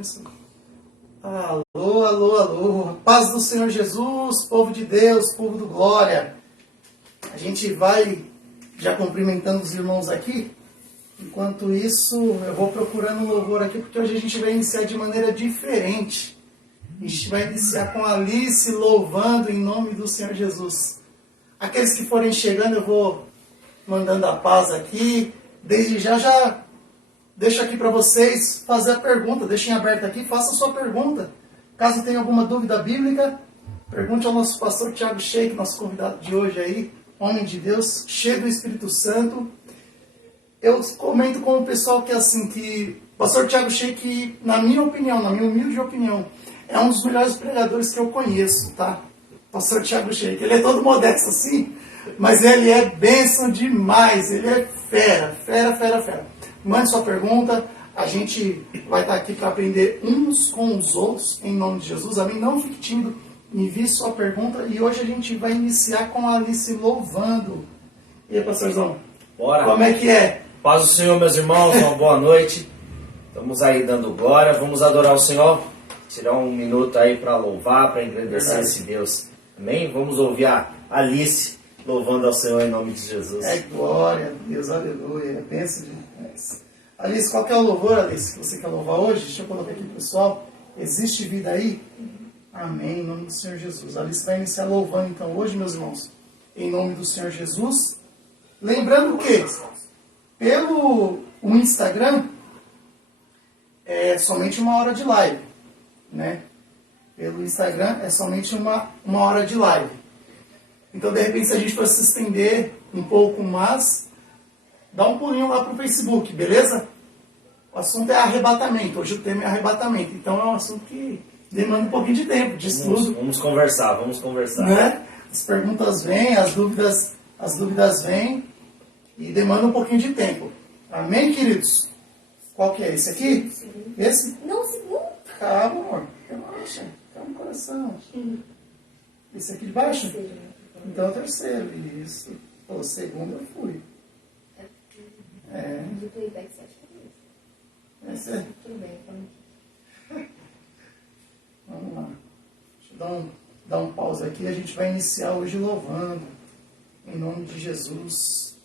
começou. Alô, alô, alô. Paz do Senhor Jesus, povo de Deus, povo do Glória. A gente vai já cumprimentando os irmãos aqui. Enquanto isso, eu vou procurando um louvor aqui, porque hoje a gente vai iniciar de maneira diferente. A gente vai iniciar com Alice louvando em nome do Senhor Jesus. Aqueles que forem chegando, eu vou mandando a paz aqui. Desde já deixo aqui para vocês fazer a pergunta. Deixem aberto aqui, faça a sua pergunta. Caso tenha alguma dúvida bíblica, pergunte ao nosso pastor Thiago Sheik, nosso convidado de hoje aí, homem de Deus, cheio do Espírito Santo. Eu comento com o pessoal que assim, que o pastor Thiago Sheik, na minha opinião, na minha humilde opinião, é um dos melhores pregadores que eu conheço, tá? Pastor Thiago Sheik, ele é todo modesto assim, mas ele é bênção demais, ele é fera. Mande sua pergunta, a gente vai estar aqui para aprender uns com os outros, em nome de Jesus, amém? Não fique tímido, envie sua pergunta e hoje a gente vai iniciar com a Alice louvando. E aí, pastorzão? Bora! Como é que é? Paz do Senhor, meus irmãos, uma boa noite. Estamos aí dando glória, vamos adorar o Senhor. Tirar um minuto aí para louvar, para engrandecer esse Deus. Amém? Vamos ouvir a Alice louvando ao Senhor em nome de Jesus. É glória a Deus, aleluia, é bênção demais. Alice, qual que é o louvor, Alice, que você quer louvar hoje? Deixa eu colocar aqui, pessoal. Existe vida aí? Amém, em nome do Senhor Jesus. A Alice vai iniciar louvando então hoje, meus irmãos, em nome do Senhor Jesus. Lembrando que pelo o Instagram é somente 1 hora de live, né? Pelo Instagram é somente uma hora de live. Então, de repente, se a gente for se estender um pouco mais, dá um pulinho lá pro Facebook, beleza? O assunto é arrebatamento. Hoje o tema é arrebatamento. Então, é um assunto que demanda um pouquinho de tempo, de estudo. Vamos conversar. Né? As perguntas vêm, as dúvidas vêm e demanda um pouquinho de tempo. Amém, queridos? Qual que é? Esse aqui? Sim. Esse? Não, segundo. Calma, amor. Relaxa. Calma o coração. Esse aqui de baixo? Então é o terceiro. Isso. O segundo eu fui. É. De playback, você acha que é isso? Esse é. Tudo bem, Vamos lá. Deixa eu dar um pause aqui. A gente vai iniciar hoje louvando. Em nome de Jesus.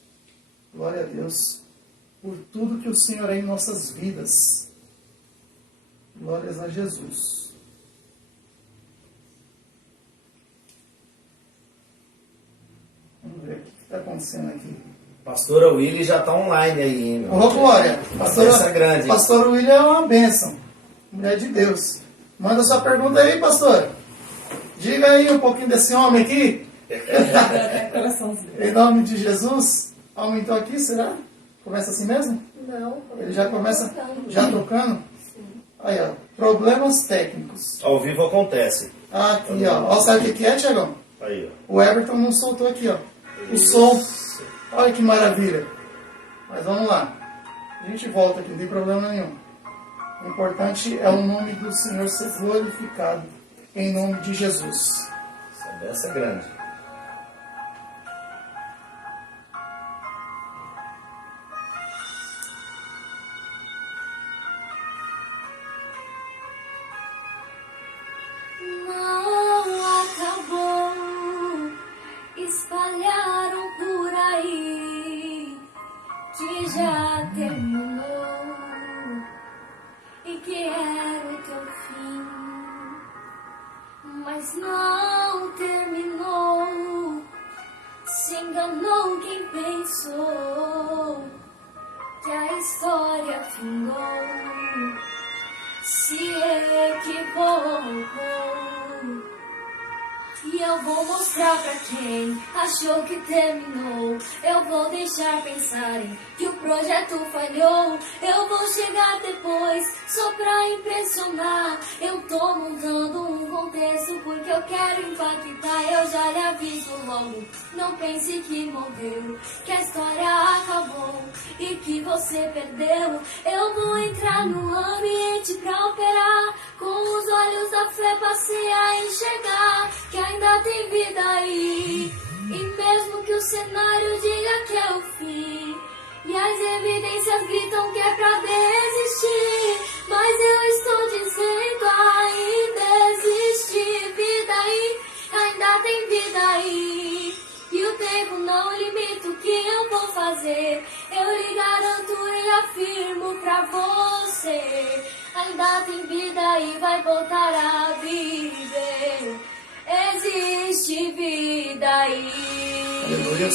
Glória a Deus. Por tudo que o Senhor é em nossas vidas. Glórias a Jesus. Vamos ver o que está acontecendo aqui. Pastora Willy já está online aí, hein, meu? Ô, Glória, Pastor William é uma bênção. Mulher de Deus. Manda sua pergunta aí, pastor. Diga aí um pouquinho desse homem aqui. Em nome de Jesus. Aumentou aqui, será? Começa assim mesmo? Não. Ele já começa já tocando? Sim. Aí, ó. Problemas técnicos. Ao vivo acontece. Aqui, ó. Ó, sabe o que é, Tiagão? Aí, ó. O Everton não soltou aqui, ó. O som. Olha que maravilha. Mas vamos lá. A gente volta aqui, não tem problema nenhum. O importante é o nome do Senhor ser glorificado. Em nome de Jesus. Essa benção é grande. Não acabou. Espalharam por aí que já terminou e que era o teu fim, mas não terminou. Se enganou quem pensou que a história findou, se equivocou. E eu vou mostrar pra quem achou que terminou. Eu vou deixar pensarem que o projeto falhou. Eu vou chegar depois só pra impressionar. Eu tô montando um contexto porque eu quero impactar. Eu já lhe aviso logo, não pense que morreu, que a história acabou e que você perdeu. Eu vou entrar no ambiente pra operar. Com os olhos da fé passei a enxergar que ainda tem vida aí. E mesmo que o cenário diga que é o fim, e as evidências gritam que é pra desistir, mas eu estou dizendo afirmo pra você. Ainda tem vida e vai voltar a viver. Existe vida aí. Aleluia.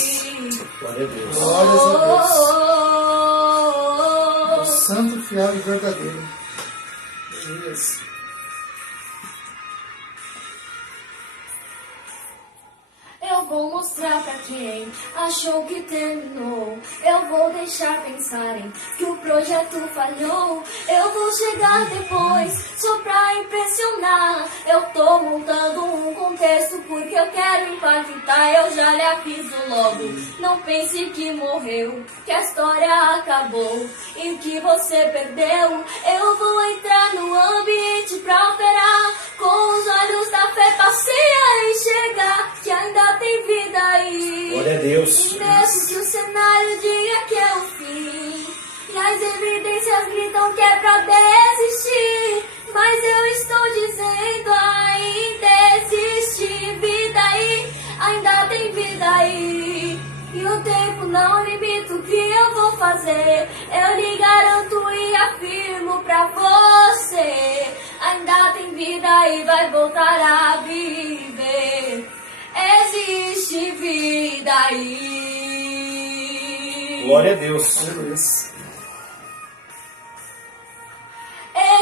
Glória a Deus. Glórias a Deus. O santo, fiel e verdadeiro. Aleluia. Eu vou mostrar pra quem achou que terminou. Eu vou deixar pensarem que o projeto falhou. Eu vou chegar depois só pra impressionar. Eu tô montando um contexto porque eu quero impactar. Eu já lhe aviso logo, não pense que morreu, que a história acabou e que você perdeu. Eu vou entrar no ambiente pra operar. Com os olhos da fé passei a enxergar que ainda tem vida aí. Glória a Deus. E mesmo que o cenário diga que é o fim, e as evidências gritam que é pra desistir, mas eu estou dizendo ainda existe vida aí. Ainda tem vida aí. E o tempo não limita o que eu vou fazer. Eu lhe garanto e afirmo pra você. Ainda tem vida e vai voltar a viver. Existe vida aí. Glória a Deus. Aleluia.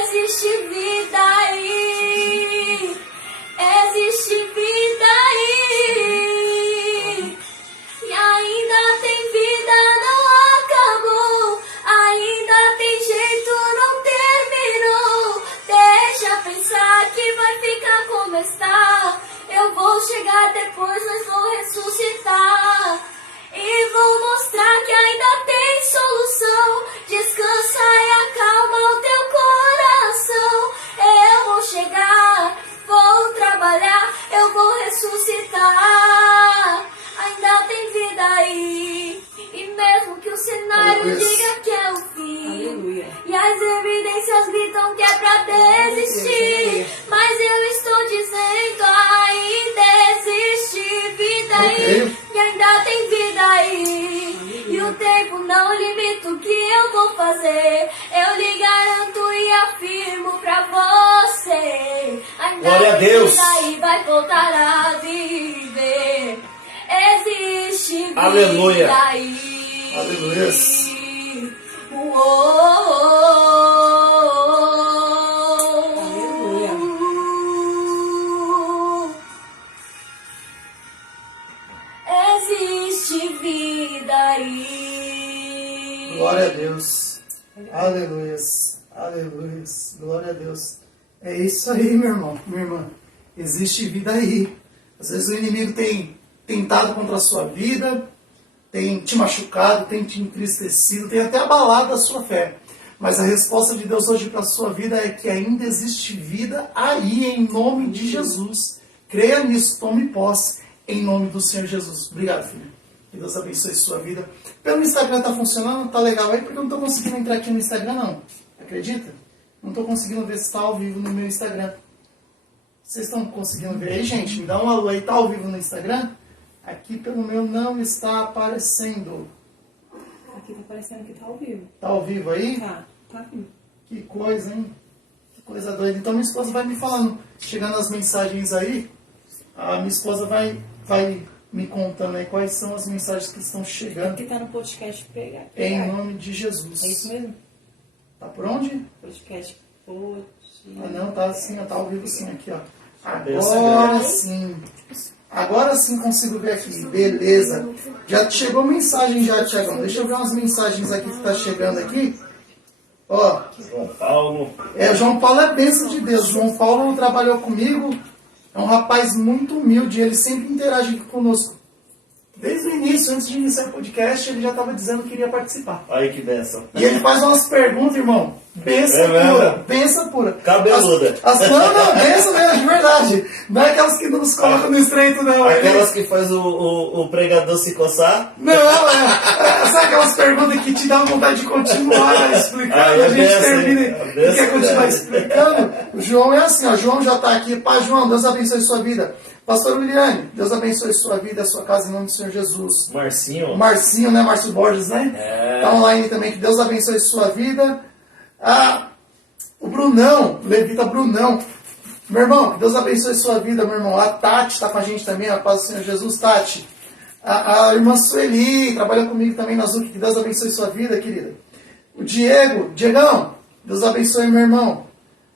Existe vida aí. Existe vida aí. E ainda tem vida, não acabou. Ainda tem jeito, não terminou. Deixa pensar que vai ficar como está. Eu vou chegar depois, mas vou ressuscitar. E vou mostrar que ainda tem solução. Descansa e acalma o teu coração. Eu vou chegar, vou trabalhar, eu vou ressuscitar. Ainda tem vida aí. E mesmo que o cenário diga que é o fim, Aleluia. e as evidências gritam que é pra desistir, mas eu estou dizendo ainda existe vida aí. E ainda tem vida aí. E o tempo não limita o que eu vou fazer. Eu lhe garanto e afirmo pra você. Ainda Glória a tem Deus. vida aí, vai voltar a viver. Existe vida Aleluia. aí. Aleluia. Aleluia. Existe vida aí. Glória a Deus. Aleluia. Aleluia. Glória a Deus. É isso aí, meu irmão, minha irmã. Existe vida aí. Às vezes o inimigo tem tentado contra a sua vida, tem te machucado, tem te entristecido, tem até abalado a sua fé. Mas a resposta de Deus hoje para a sua vida é que ainda existe vida aí, em nome de Jesus. Creia nisso, tome posse, em nome do Senhor Jesus. Obrigado, filho. Que Deus abençoe a sua vida. Pelo Instagram tá funcionando? Tá legal aí? Porque eu não tô conseguindo entrar aqui no Instagram, não. Acredita? Não tô conseguindo ver se está ao vivo no meu Instagram. Vocês estão conseguindo ver aí, gente? Me dá um alô aí. Tá ao vivo no Instagram? Aqui pelo meu não está aparecendo. Aqui tá parecendo que tá ao vivo. Tá ao vivo aí? Tá vivo. Que coisa, hein? Que coisa doida. Então minha esposa vai me falando. Chegando as mensagens aí, a minha esposa vai me contando aí quais são as mensagens que estão chegando. Aqui tá no podcast pegar. Em nome de Jesus. É isso mesmo? Tá por onde? Podcast. Ah, não, tá assim, ó, tá ao vivo sim aqui, ó. Deus Agora sim. Agora sim consigo ver aqui. Beleza. Já chegou mensagem já, Tiagão. Deixa eu ver umas mensagens aqui que tá chegando aqui. Ó, João Paulo. o João Paulo é bênção de Deus. João Paulo trabalhou comigo. É um rapaz muito humilde. Ele sempre interage aqui conosco. Desde o início, antes de iniciar o podcast, ele já estava dizendo que iria participar. Olha que bênção. E ele faz umas perguntas, irmão, Benção É mesmo? pura, benção pura. Cabeluda. Não, benção mesmo, de verdade. Não é aquelas que nos colocam no estreito, não. Aquelas que faz o pregador se coçar. Não, sabe aquelas perguntas que te dão vontade de continuar explicando, a gente benção, termina hein? e quer continuar Benção. explicando? O João é assim, ó, João já está aqui. Pai João, Deus abençoe sua vida. Pastor Miliane, Deus abençoe sua vida e a sua casa em nome do Senhor Jesus. Marcinho. Marcinho, né? Márcio Borges, né? É. Tá online também, que Deus abençoe sua vida. O Brunão, Levita Brunão. Meu irmão, que Deus abençoe sua vida, meu irmão. A Tati está com a gente também, a paz do Senhor Jesus, Tati. A irmã Sueli, trabalha comigo também na Zuc, que Deus abençoe sua vida, querida. O Diegão, Deus abençoe, meu irmão.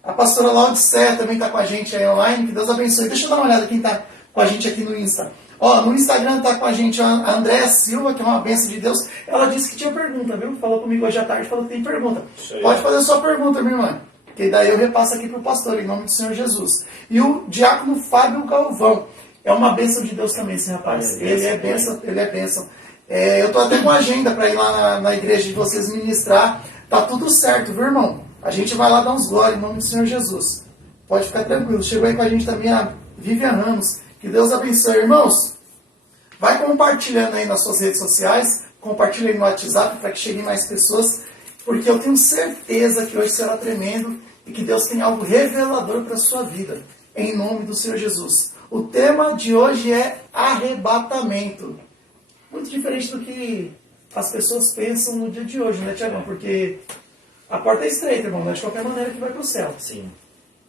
A pastora Laodiceia também está com a gente aí online, que Deus abençoe. Deixa eu dar uma olhada quem está com a gente aqui no Insta. Ó, no Instagram está com a gente a Andréa Silva, que é uma bênção de Deus. Ela disse que tinha pergunta, viu? Falou comigo hoje à tarde, falou que tem pergunta. Pode fazer a sua pergunta, minha irmã. Que daí eu repasso aqui para o pastor, em nome do Senhor Jesus. E o diácono Fábio Galvão. É uma bênção de Deus também, esse rapaz. Ele é bênção, ele é bênção. Eu estou até com agenda para ir lá na igreja de vocês ministrar. Tá tudo certo, viu, irmão? A gente vai lá dar uns glórias em nome do Senhor Jesus. Pode ficar tranquilo. Chegou aí com a gente também a Vivian Ramos. Que Deus abençoe, irmãos. Vai compartilhando aí nas suas redes sociais. Compartilha aí no WhatsApp para que cheguem mais pessoas. Porque eu tenho certeza que hoje será tremendo e que Deus tem algo revelador para a sua vida. Em nome do Senhor Jesus. O tema de hoje é arrebatamento. Muito diferente do que as pessoas pensam no dia de hoje, né, Tiagão? Porque a porta é estreita, irmão. Não é de qualquer maneira que vai para o céu. Sim.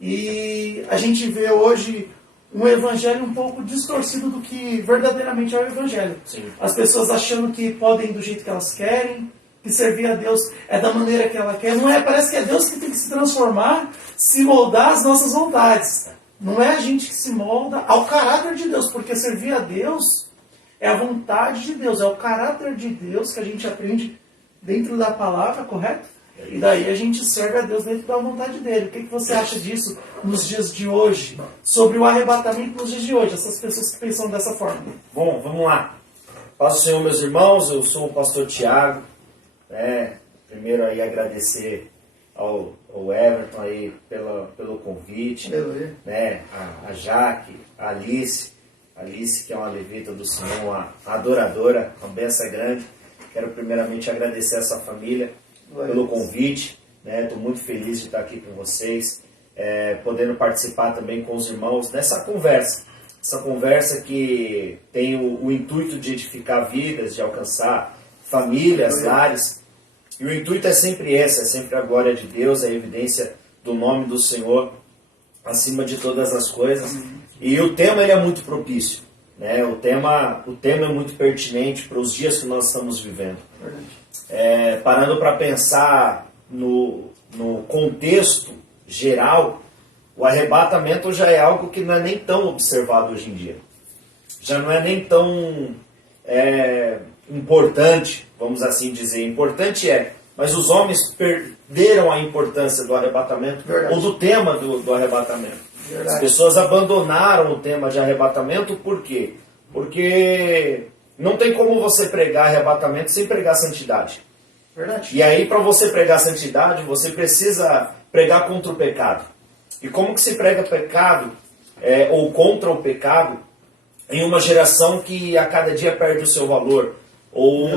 E a gente vê hoje um evangelho um pouco distorcido do que verdadeiramente é o evangelho. Sim. As pessoas achando que podem ir do jeito que elas querem, que servir a Deus é da maneira que ela quer. Não é, parece que é Deus que tem que se transformar, se moldar às nossas vontades. Não é a gente que se molda ao caráter de Deus, porque servir a Deus é a vontade de Deus, é o caráter de Deus que a gente aprende dentro da palavra, correto? E daí a gente serve a Deus dentro da vontade dele. O que você acha disso nos dias de hoje? Sobre o arrebatamento nos dias de hoje, essas pessoas que pensam dessa forma. Bom, vamos lá. Paz do Senhor, meus irmãos. Eu sou o pastor Tiago. Primeiro aí agradecer ao Everton aí pelo convite. Né? A Jaque, a Alice, que é uma levita do Senhor, uma adoradora, uma benção grande. Quero primeiramente agradecer a essa família pelo convite. Estou muito feliz de estar aqui com vocês, podendo participar também com os irmãos nessa conversa. Essa conversa que tem o intuito de edificar vidas, de alcançar famílias, lares. E o intuito é sempre esse, é sempre a glória de Deus, a evidência do nome do Senhor acima de todas as coisas. E o tema ele é muito propício. Né? O tema é muito pertinente para os dias que nós estamos vivendo. Parando para pensar no contexto geral, o arrebatamento já é algo que não é nem tão observado hoje em dia. Já não é nem tão importante, vamos assim dizer. Importante mas os homens perderam a importância do arrebatamento, ou do tema do arrebatamento. As pessoas abandonaram o tema de arrebatamento, por quê? Porque não tem como você pregar arrebatamento sem pregar santidade. Verdade. E aí, para você pregar santidade, você precisa pregar contra o pecado. E como que se prega pecado, ou contra o pecado, em uma geração que a cada dia perde o seu valor, ou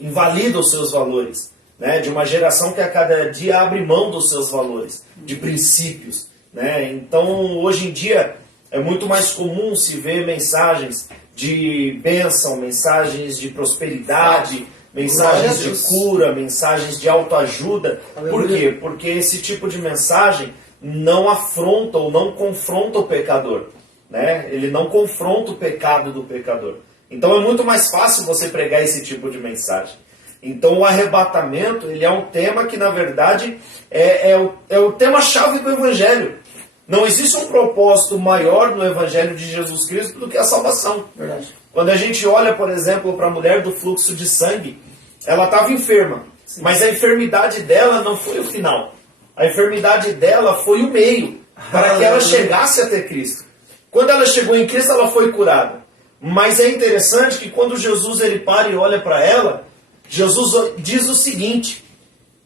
invalida os seus valores, né? De uma geração que a cada dia abre mão dos seus valores, de princípios, né? Então, hoje em dia, é muito mais comum se ver mensagens de bênção, mensagens de prosperidade, mensagens de cura, mensagens de autoajuda. Por quê? Porque esse tipo de mensagem não afronta ou não confronta o pecador, né? Ele não confronta o pecado do pecador. Então é muito mais fácil você pregar esse tipo de mensagem. Então o arrebatamento ele é um tema que na verdade é o tema-chave do Evangelho. Não existe um propósito maior no Evangelho de Jesus Cristo do que a salvação. Verdade. Quando a gente olha, por exemplo, para a mulher do fluxo de sangue, ela estava enferma. Sim. Mas a enfermidade dela não foi o final. A enfermidade dela foi o meio para que ela chegasse até Cristo. Quando ela chegou em Cristo, ela foi curada. Mas é interessante que quando Jesus ele para e olha para ela, Jesus diz o seguinte: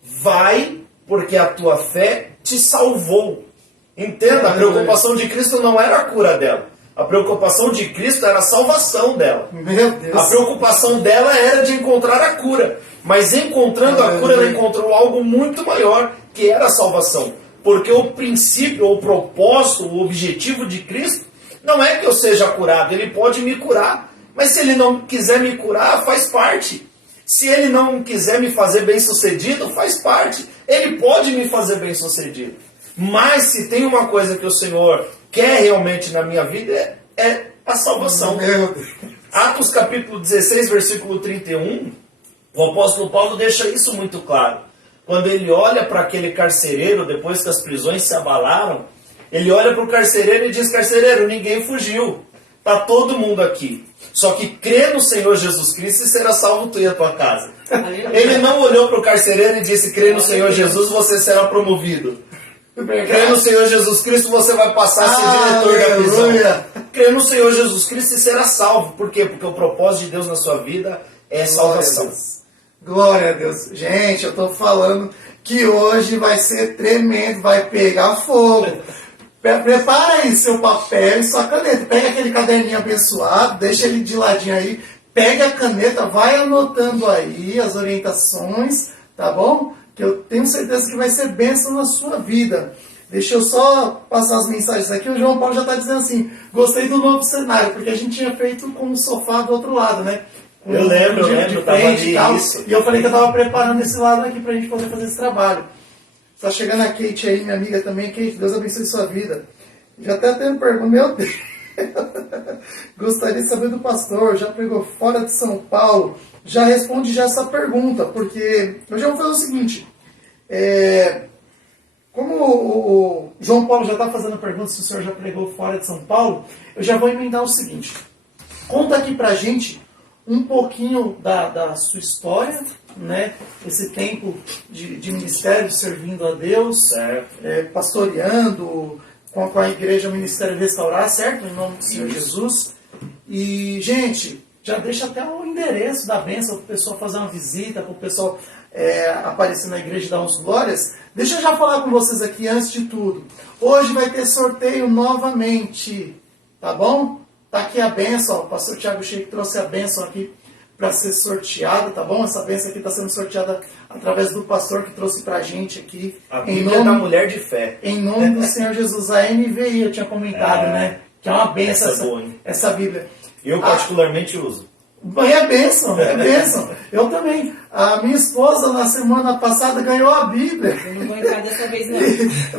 vai porque a tua fé te salvou. Entenda, a preocupação de Cristo não era a cura dela. A preocupação de Cristo era a salvação dela. Meu Deus. A preocupação dela era de encontrar a cura. Mas encontrando a cura, ela encontrou algo muito maior, que era a salvação. Porque o princípio, o propósito, o objetivo de Cristo não é que eu seja curado. Ele pode me curar. Mas se ele não quiser me curar, faz parte. Se ele não quiser me fazer bem-sucedido, faz parte. Ele pode me fazer bem-sucedido. Mas se tem uma coisa que o Senhor quer realmente na minha vida, é a salvação. Meu Deus. Atos capítulo 16, versículo 31, o apóstolo Paulo deixa isso muito claro. Quando ele olha para aquele carcereiro, depois que as prisões se abalaram, ele olha para o carcereiro e diz: carcereiro, ninguém fugiu. Está todo mundo aqui. Só que crê no Senhor Jesus Cristo e será salvo tu e a tua casa. Ele não olhou para o carcereiro e disse: crê no Senhor Jesus, você será promovido. Crê no Senhor Jesus Cristo, você vai passar a ser diretor da prisão. Crê no Senhor Jesus Cristo e será salvo. Por quê? Porque o propósito de Deus na sua vida é salvação. Glória a Deus. Gente, eu estou falando que hoje vai ser tremendo, vai pegar fogo. Prepara aí seu papel e sua caneta. Pega aquele caderninho abençoado, deixa ele de ladinho aí. Pega a caneta, vai anotando aí as orientações, tá bom? Que eu tenho certeza que vai ser bênção na sua vida. Deixa eu só passar as mensagens aqui. O João Paulo já está dizendo assim: gostei do novo cenário, porque a gente tinha feito com o sofá do outro lado, né? Com eu lembro, tava ali isso. E eu falei que eu estava preparando esse lado aqui para a gente poder fazer esse trabalho. Está chegando a Kate aí, minha amiga também. Kate, Deus abençoe sua vida. Já até tendo pergunta, meu Deus. Gostaria de saber do pastor, já pregou fora de São Paulo? Já responde já essa pergunta, porque eu já vou fazer o seguinte. Como o João Paulo já está fazendo a pergunta se o senhor já pregou fora de São Paulo, eu já vou emendar o seguinte. Conta aqui pra gente um pouquinho da sua história, né? Esse tempo de ministério, servindo a Deus, pastoreando com a igreja, o Ministério Restaurar, certo? Em nome do Senhor Jesus. E, gente, já deixa até o endereço da bênção para o pessoal fazer uma visita, para o pessoal aparecer na igreja e dar uns glórias. Deixa eu já falar com vocês aqui antes de tudo. Hoje vai ter sorteio novamente, tá bom? Tá aqui a bênção, ó, o pastor Thiago Sheik trouxe a bênção aqui para ser sorteada, tá bom? Essa bênção aqui está sendo sorteada através do pastor que trouxe pra gente aqui. A Bíblia da mulher de fé. Em nome do Senhor Jesus, a NVI, eu tinha comentado, né? Que é uma bênção essa Bíblia. Eu particularmente uso. É bênção, é bênção. Eu também. A minha esposa, na semana passada, ganhou a Bíblia. Eu não vou entrar dessa vez, não.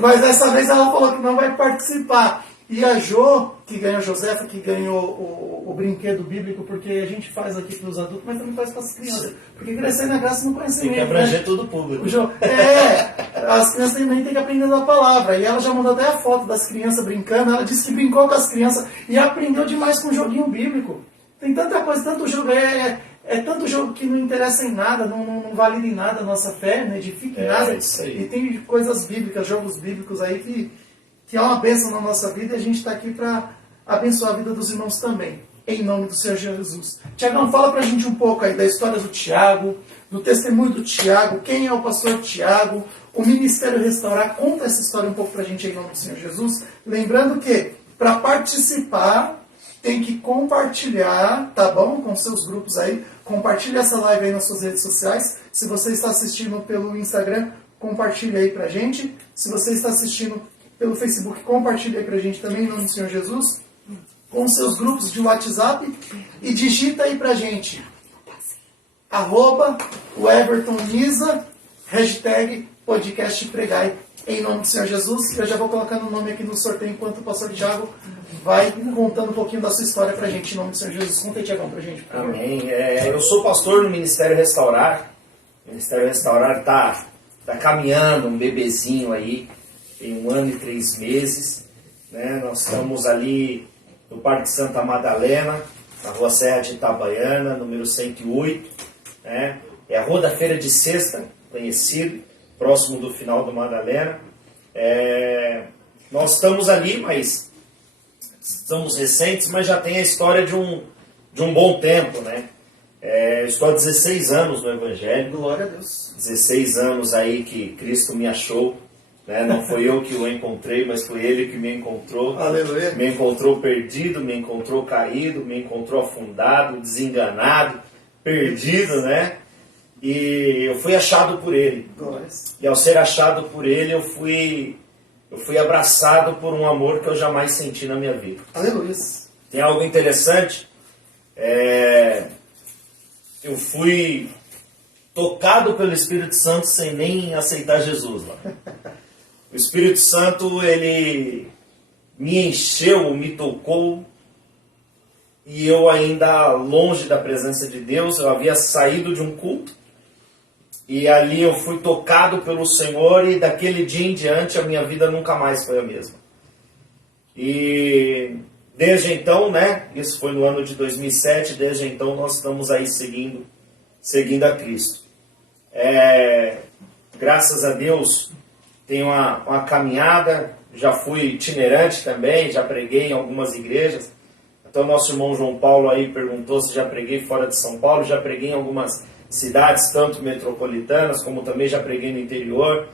Mas dessa vez ela falou que não vai participar. E a Jo, que ganhou, a Josefa, que ganhou o brinquedo bíblico, porque a gente faz aqui para os adultos, mas também faz para as crianças. Porque crescer na graça no conhecimento. Tem que abranger né? todo o público. As crianças também têm que aprender da palavra. E ela já mandou até a foto das crianças brincando. Ela disse que brincou com as crianças e aprendeu demais com o joguinho bíblico. Tem tanta coisa, tanto jogo. É tanto jogo que não interessa em nada, não valida em nada a nossa fé, não edifica em nada. Isso aí. E tem coisas bíblicas, jogos bíblicos aí que é uma bênção na nossa vida e a gente está aqui para abençoar a vida dos irmãos também. Em nome do Senhor Jesus. Tiagão, fala pra gente um pouco aí da história do Tiago, do testemunho do Tiago, quem é o pastor Tiago, o Ministério Restaurar. Conta essa história um pouco pra gente aí em nome do Senhor Jesus. Lembrando que, para participar, tem que compartilhar, tá bom? Com seus grupos aí. Compartilha essa live aí nas suas redes sociais. Se você está assistindo pelo Instagram, compartilha aí pra gente. Se você está assistindo pelo Facebook, compartilha aí pra gente também, em nome do Senhor Jesus, com seus grupos de WhatsApp, e digita aí pra gente, @o_Everton_Nisa, #podcastpregai, em nome do Senhor Jesus. Eu já vou colocando o nome aqui no sorteio, enquanto o pastor Thiago vai contando um pouquinho da sua história pra gente, em nome do Senhor Jesus. Conta aí, Thiagão, pra gente, por favor. Amém. Eu sou pastor no Ministério Restaurar. O Ministério Restaurar tá caminhando, um bebezinho aí, tem 1 ano e 3 meses, né? Nós estamos ali no Parque Santa Madalena, na Rua Serra de Itabaiana, número 108, né? É a Rua da Feira de Sexta, conhecido, próximo do final do Madalena. Nós estamos ali, mas estamos recentes, mas já tem a história de um bom tempo, né? Estou há 16 anos no Evangelho. Glória a Deus. 16 anos aí que Cristo me achou. Né? Não foi eu que o encontrei, mas foi Ele que me encontrou. Aleluia. Me encontrou perdido, me encontrou caído, me encontrou afundado, desenganado, perdido, né? E eu fui achado por Ele. Glórias. E ao ser achado por Ele, eu fui abraçado por um amor que eu jamais senti na minha vida. Aleluia. Tem algo interessante. Eu fui tocado pelo Espírito Santo sem nem aceitar Jesus lá. O Espírito Santo, ele me encheu, me tocou, e eu ainda longe da presença de Deus, eu havia saído de um culto, e ali eu fui tocado pelo Senhor, e daquele dia em diante a minha vida nunca mais foi a mesma. E desde então, né, isso foi no ano de 2007, desde então nós estamos aí seguindo a Cristo. Graças a Deus, tenho uma caminhada, já fui itinerante também, já preguei em algumas igrejas. Então nosso irmão João Paulo aí perguntou se já preguei fora de São Paulo, já preguei em algumas cidades, tanto metropolitanas, como também já preguei no interior.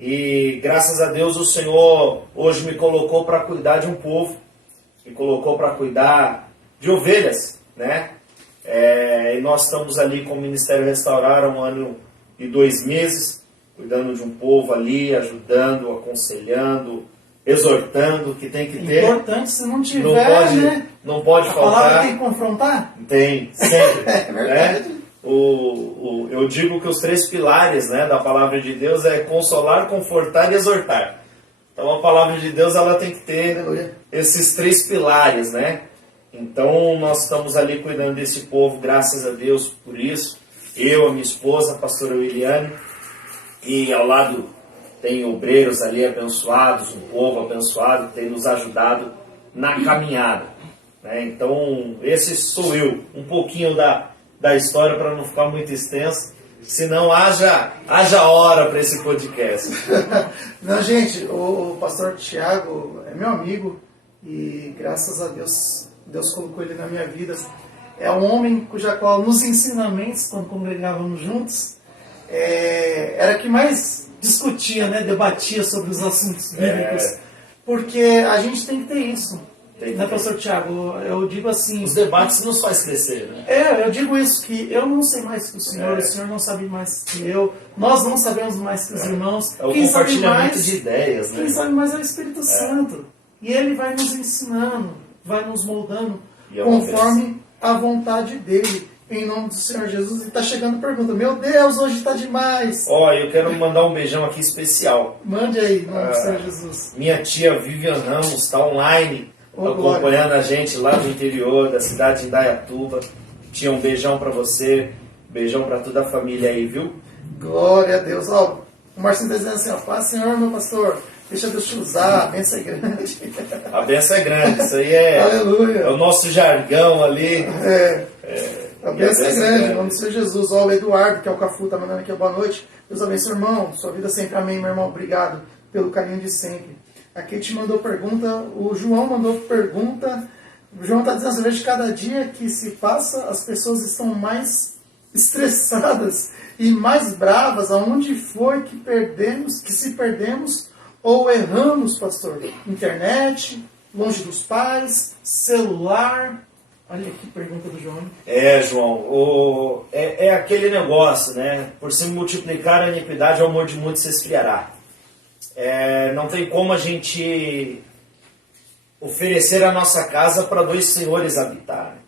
E graças a Deus o Senhor hoje me colocou para cuidar de um povo, me colocou para cuidar de ovelhas, né? E nós estamos ali com o Ministério Restaurar há 1 ano e 2 meses, cuidando de um povo ali, ajudando, aconselhando, exortando, que tem que ter. Importante, se não tiver, né? Não pode A faltar. palavra tem que confrontar? Tem, sempre. É verdade. Né? Eu digo que os 3 pilares, né, da palavra de Deus é consolar, confortar e exortar. Então a palavra de Deus ela tem que ter esses 3 pilares, né? Então nós estamos ali cuidando desse povo, graças a Deus por isso. Eu, a minha esposa, a pastora Williane, e ao lado tem obreiros ali abençoados, um povo abençoado que tem nos ajudado na caminhada. Né? Então esse sou eu, um pouquinho da história para não ficar muito extenso, senão haja hora para esse podcast. Não, gente, o pastor Tiago é meu amigo e graças a Deus, Deus colocou ele na minha vida. É um homem cuja qual nos ensinamentos, quando congregávamos juntos, era que mais discutia, né, debatia sobre os assuntos bíblicos, porque a gente tem que ter isso. Né, pastor Tiago? Eu digo assim... Os debates nos faz crescer, né? Eu digo isso, que eu não sei mais que o Senhor não sabe mais que eu, nós não sabemos mais que os irmãos. É o quem sabe compartilhamento mais, de ideias, né? Quem sabe mais é o Espírito Santo. E Ele vai nos ensinando, vai nos moldando conforme a vontade dEle. Em nome do Senhor Jesus. E está chegando pergunta. Meu Deus, hoje está demais. Eu quero mandar um beijão aqui especial. Mande aí, em nome do Senhor Jesus. Minha tia Vivian Ramos está online, acompanhando a gente lá no interior da cidade de Indaiatuba. Tia, um beijão para você, beijão para toda a família aí, viu? Glória a Deus. O Marcinho está dizendo assim, paz, Senhor, meu pastor, deixa Deus te usar, a bênção é grande. A bênção é grande, isso aí Aleluia. É o nosso jargão ali. A bênção é grande, em nome do Senhor Jesus. O Eduardo, que é o Cafu, está mandando aqui boa noite. Deus abençoe, irmão, sua vida sempre, amém, meu irmão, obrigado pelo carinho de sempre. A Kate mandou pergunta, o João mandou pergunta. O João está dizendo, vejo cada dia que se passa, as pessoas estão mais estressadas e mais bravas. Aonde foi que se perdemos ou erramos, pastor? Internet, longe dos pais, celular. Olha que pergunta do João. João, é aquele negócio, né? Por se multiplicar a iniquidade, o amor de muitos se esfriará. Não tem como a gente oferecer a nossa casa para 2 senhores habitarem.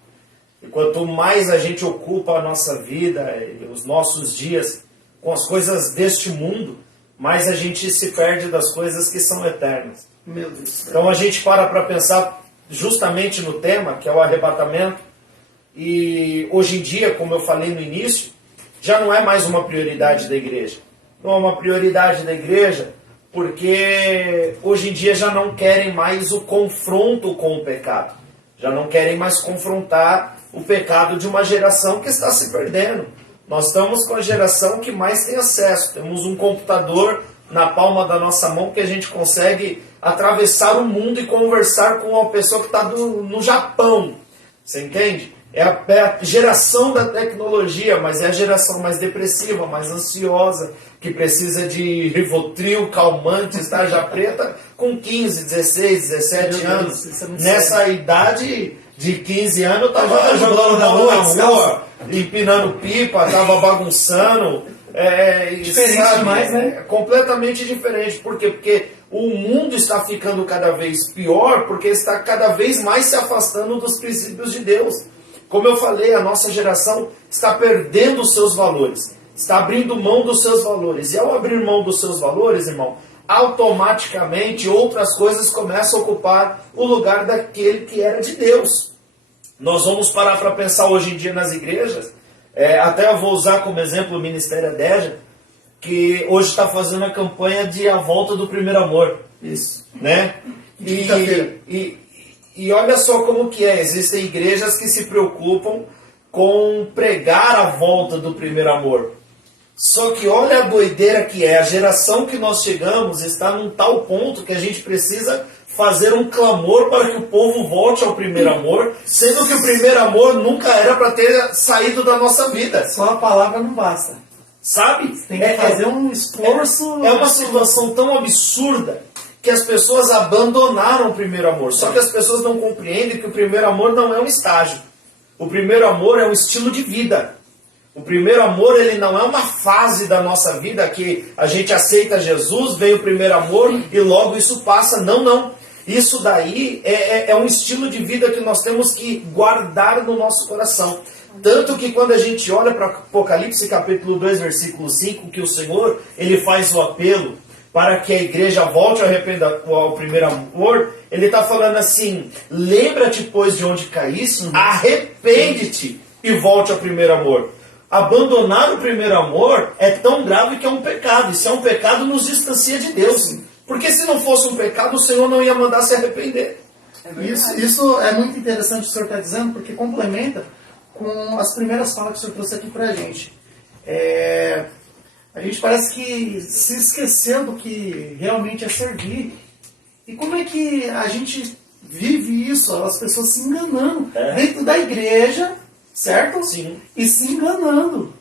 E quanto mais a gente ocupa a nossa vida, os nossos dias com as coisas deste mundo, mais a gente se perde das coisas que são eternas. Meu Deus. Então a gente para pensar justamente no tema, que é o arrebatamento, e hoje em dia, como eu falei no início, já não é mais uma prioridade da igreja. Não é uma prioridade da igreja porque hoje em dia já não querem mais o confronto com o pecado. Já não querem mais confrontar o pecado de uma geração que está se perdendo. Nós estamos com a geração que mais tem acesso. Temos um computador na palma da nossa mão que a gente consegue atravessar o mundo e conversar com uma pessoa que está no Japão. Você entende? é a geração da tecnologia, mas é a geração mais depressiva, mais ansiosa, que precisa de Rivotril, calmantes, tarja preta, com 15, 16, 17 anos. Nessa idade de 15 anos, eu estava jogando bola na rua, empinando pipa, estava bagunçando. Diferente demais, né? Completamente diferente. Por quê? Porque o mundo está ficando cada vez pior, porque está cada vez mais se afastando dos princípios de Deus. Como eu falei, a nossa geração está perdendo os seus valores, está abrindo mão dos seus valores. E ao abrir mão dos seus valores, irmão, automaticamente outras coisas começam a ocupar o lugar daquele que era de Deus. Nós vamos parar para pensar hoje em dia nas igrejas, até eu vou usar como exemplo o Ministério Adégia, que hoje está fazendo a campanha de A Volta do Primeiro Amor. Isso. Né? E olha só como que é, existem igrejas que se preocupam com pregar a volta do primeiro amor. Só que olha a doideira que é, a geração que nós chegamos está num tal ponto que a gente precisa fazer um clamor para que o povo volte ao primeiro amor, sendo que o primeiro amor nunca era para ter saído da nossa vida. Só a palavra não basta. Sabe? Tem que fazer um esforço. É uma situação tão absurda que as pessoas abandonaram o primeiro amor. Só que as pessoas não compreendem que o primeiro amor não é um estágio. O primeiro amor é um estilo de vida. O primeiro amor, ele não é uma fase da nossa vida que a gente aceita Jesus, vem o primeiro amor e logo isso passa. Não, não. Isso daí é um estilo de vida que nós temos que guardar no nosso coração. Tanto que quando a gente olha para Apocalipse capítulo 2, versículo 5, que o Senhor, ele faz o apelo para que a igreja volte ao primeiro amor, ele está falando assim: lembra-te, pois, de onde caíste, arrepende-te e volte ao primeiro amor. Abandonar o primeiro amor é tão grave que é um pecado. E se é um pecado, nos distancia de Deus. Porque se não fosse um pecado, o Senhor não ia mandar se arrepender. Isso é muito interessante o que o senhor está dizendo, porque complementa com as primeiras falas que o senhor trouxe aqui para a gente. A gente parece que se esqueceu do que realmente é servir. E como é que a gente vive isso? As pessoas se enganando dentro da igreja, certo? Sim. E se enganando.